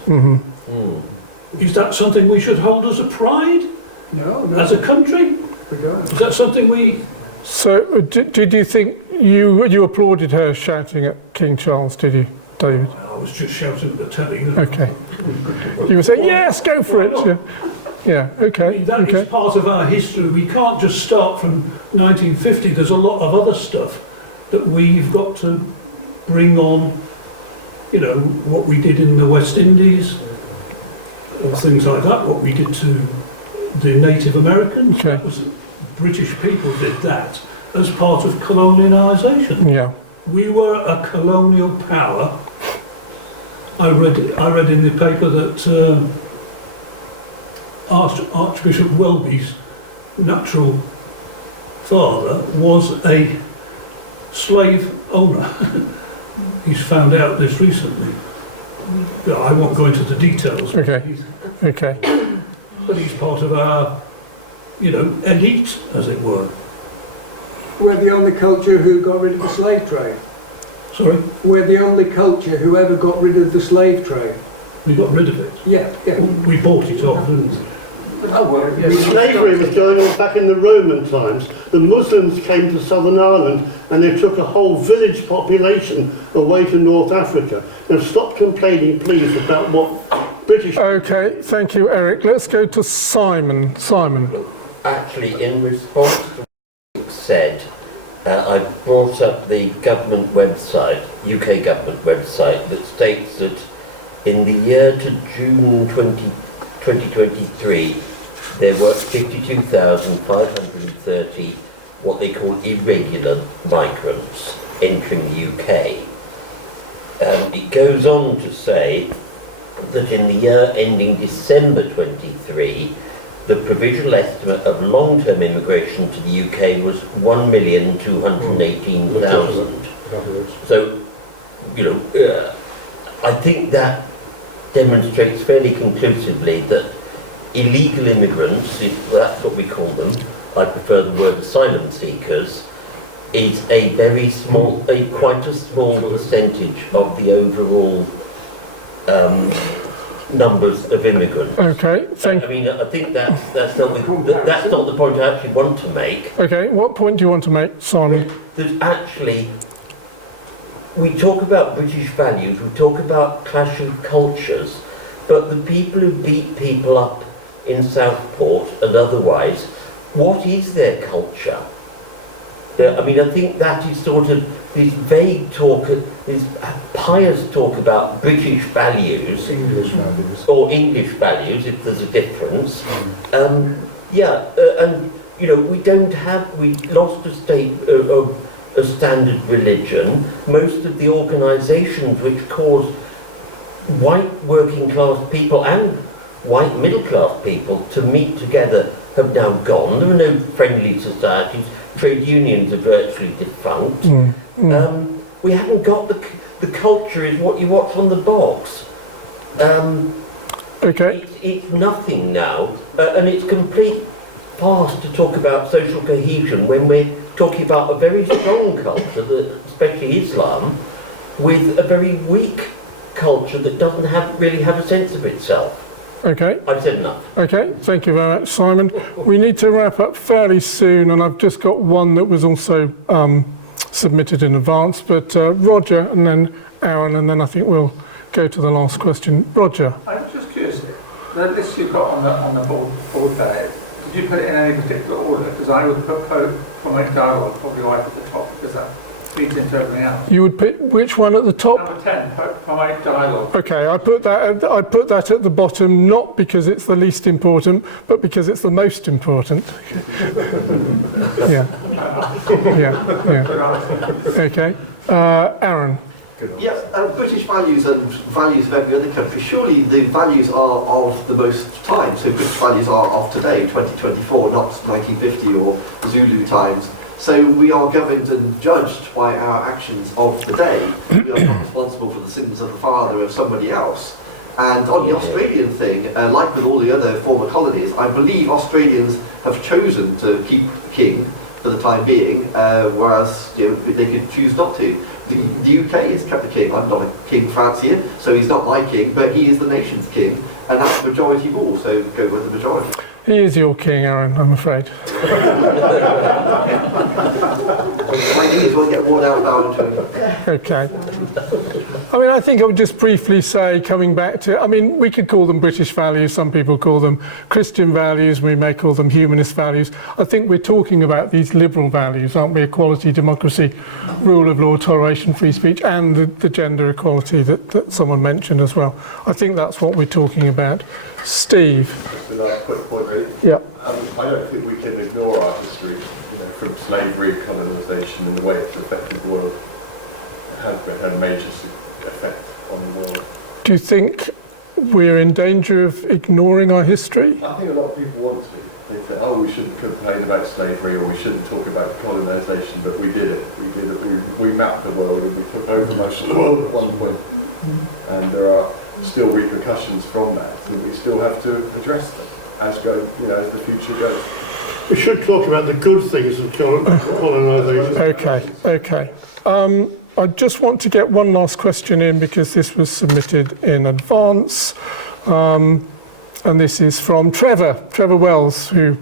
Is that something we should hold as a pride? No. As a country? Is that something we... So, did you think you applauded her shouting at King Charles, did you, David? Well, was just shouting at the telly. Okay. You were saying, yes, go for it. Yeah, yeah, okay. I mean, that okay. is part of our history. We can't just start from 1950. There's a lot of other stuff that we've got to bring on, you know, what we did in the West Indies, or things like that, what we did to the Native Americans. Okay. That was, British people did that as part of colonialisation. Yeah. We were a colonial power. I read in the paper that Archbishop Welby's natural father was a slave owner. He's found out this recently. I won't go into the details. Okay. Okay. But he's part of our, you know, elite, as it were. We're the only culture who got rid of the slave trade. Sorry? We're the only culture who ever got rid of the slave trade. We got rid of it. Yeah, yeah. We bought it off, didn't we? Oh, well, yes. Slavery was going on back in the Roman times. The Muslims came to Southern Ireland and they took a whole village population away to North Africa. Now stop complaining, please, about what British... Okay, thank you, Eric. Let's go to Simon. Simon. Actually, in response to what you said, I brought up the government website, UK government website, that states that in the year to June 2023, there were 52,530 what they call irregular migrants entering the UK. It goes on to say that in the year ending December 23, the provisional estimate of long-term immigration to the UK was 1,218,000. So, you know, I think that demonstrates fairly conclusively that illegal immigrants, if that's what we call them, I prefer the word asylum seekers, is a very small, quite a small percentage of the overall numbers of immigrants. Okay, thank you. I mean, I think that's not the point I actually want to make. Okay, what point do you want to make, Simon? That actually, we talk about British values, we talk about clash of cultures, but the people who beat people up in Southport and otherwise, what is their culture? I mean, I think that is sort of this vague talk, this pious talk about British values, or English values, if there's a difference. And you know, we lost a state of a standard religion. Most of the organisations which caused white working class people and white middle class people to meet together have now gone. There are no friendly societies. Trade unions are virtually defunct. We haven't got the culture is what you watch on the box. Okay. It's nothing now, and it's complete farce to talk about social cohesion when we're talking about a very strong culture, especially Islam, with a very weak culture that doesn't really have a sense of itself. Okay. I've said enough. Okay, thank you very much, Simon. We need to wrap up fairly soon, and I've just got one that was also submitted in advance, but Roger and then Aaron, and then I think we'll go to the last question. Roger. I was just curious, the list you've got on the board there, did you put it in any particular order? Because I would put promote dialogue probably right at the top, because that feeds into everything else. You would pick which one at the top? Number 10, promote dialogue. Okay, I put that at the bottom, not because it's the least important, but because it's the most important. Yeah. Okay. Aaron. Yes, British values and values of every other country, surely the values are of the most time, so British values are of today, 2024, not 1950 or Zulu times. So we are governed and judged by our actions of the day. We are not responsible for the sins of the father of somebody else. And on the Australian thing, like with all the other former colonies, I believe Australians have chosen to keep the king for the time being, whereas they could choose not to. The UK has kept the king. I'm not a king fancier, so he's not my king, but he is the nation's king, and that's the majority rule, so go with the majority. He is your king, Aaron, I'm afraid. My knees will get worn out now. Okay. I mean, I think I would just briefly say, coming back to, I mean, we could call them British values, some people call them Christian values, we may call them humanist values. I think we're talking about these liberal values, aren't we? Equality, democracy, rule of law, toleration, free speech, and the gender equality that someone mentioned as well. I think that's what we're talking about. Steve? Just a quick point, really. Yeah. I don't think we can ignore our history, from slavery, colonisation, and the way it's affected the world. It has had a major effect on the world. Do you think we're in danger of ignoring our history? I think a lot of people want to. They think, oh, we shouldn't complain about slavery or we shouldn't talk about colonisation, but we did it. We did it. We mapped the world and we took over most of the world at one point. And there are still repercussions from that, and we still have to address them as the future goes. We should talk about the good things of colonisation. Okay. I just want to get one last question in because this was submitted in advance. And this is from Trevor Wells, who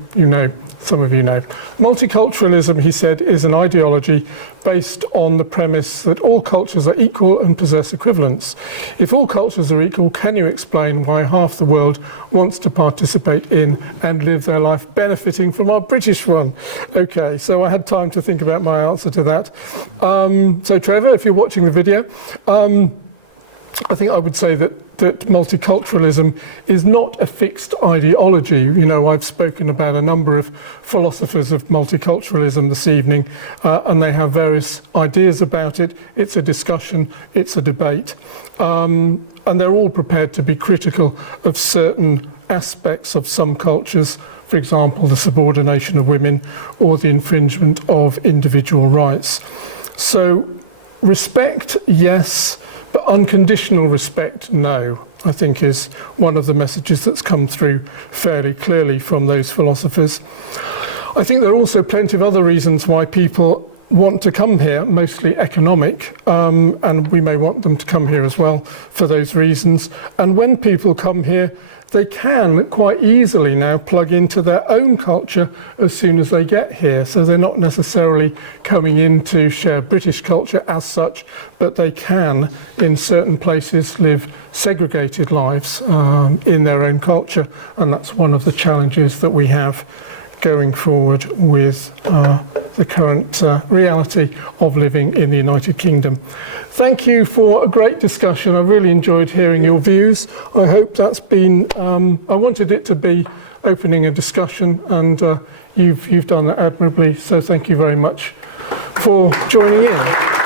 some of you know. Multiculturalism, he said, is an ideology based on the premise that all cultures are equal and possess equivalence. If all cultures are equal, can you explain why half the world wants to participate in and live their life benefiting from our British one? Okay, so I had time to think about my answer to that. So Trevor, if you're watching the video, I think I would say that multiculturalism is not a fixed ideology. I've spoken about a number of philosophers of multiculturalism this evening, and they have various ideas about it. It's a discussion, it's a debate, and they're all prepared to be critical of certain aspects of some cultures, for example, the subordination of women or the infringement of individual rights. So respect, yes, but unconditional respect, no, I think is one of the messages that's come through fairly clearly from those philosophers. I think there are also plenty of other reasons why people want to come here, mostly economic, and we may want them to come here as well for those reasons. And when people come here, they can quite easily now plug into their own culture as soon as they get here. So they're not necessarily coming in to share British culture as such, but they can, in certain places, live segregated lives in their own culture. And that's one of the challenges that we have going forward with the current reality of living in the United Kingdom. Thank you for a great discussion. I really enjoyed hearing your views. I hope that's been, I wanted it to be opening a discussion, and you've done that admirably, so thank you very much for joining in.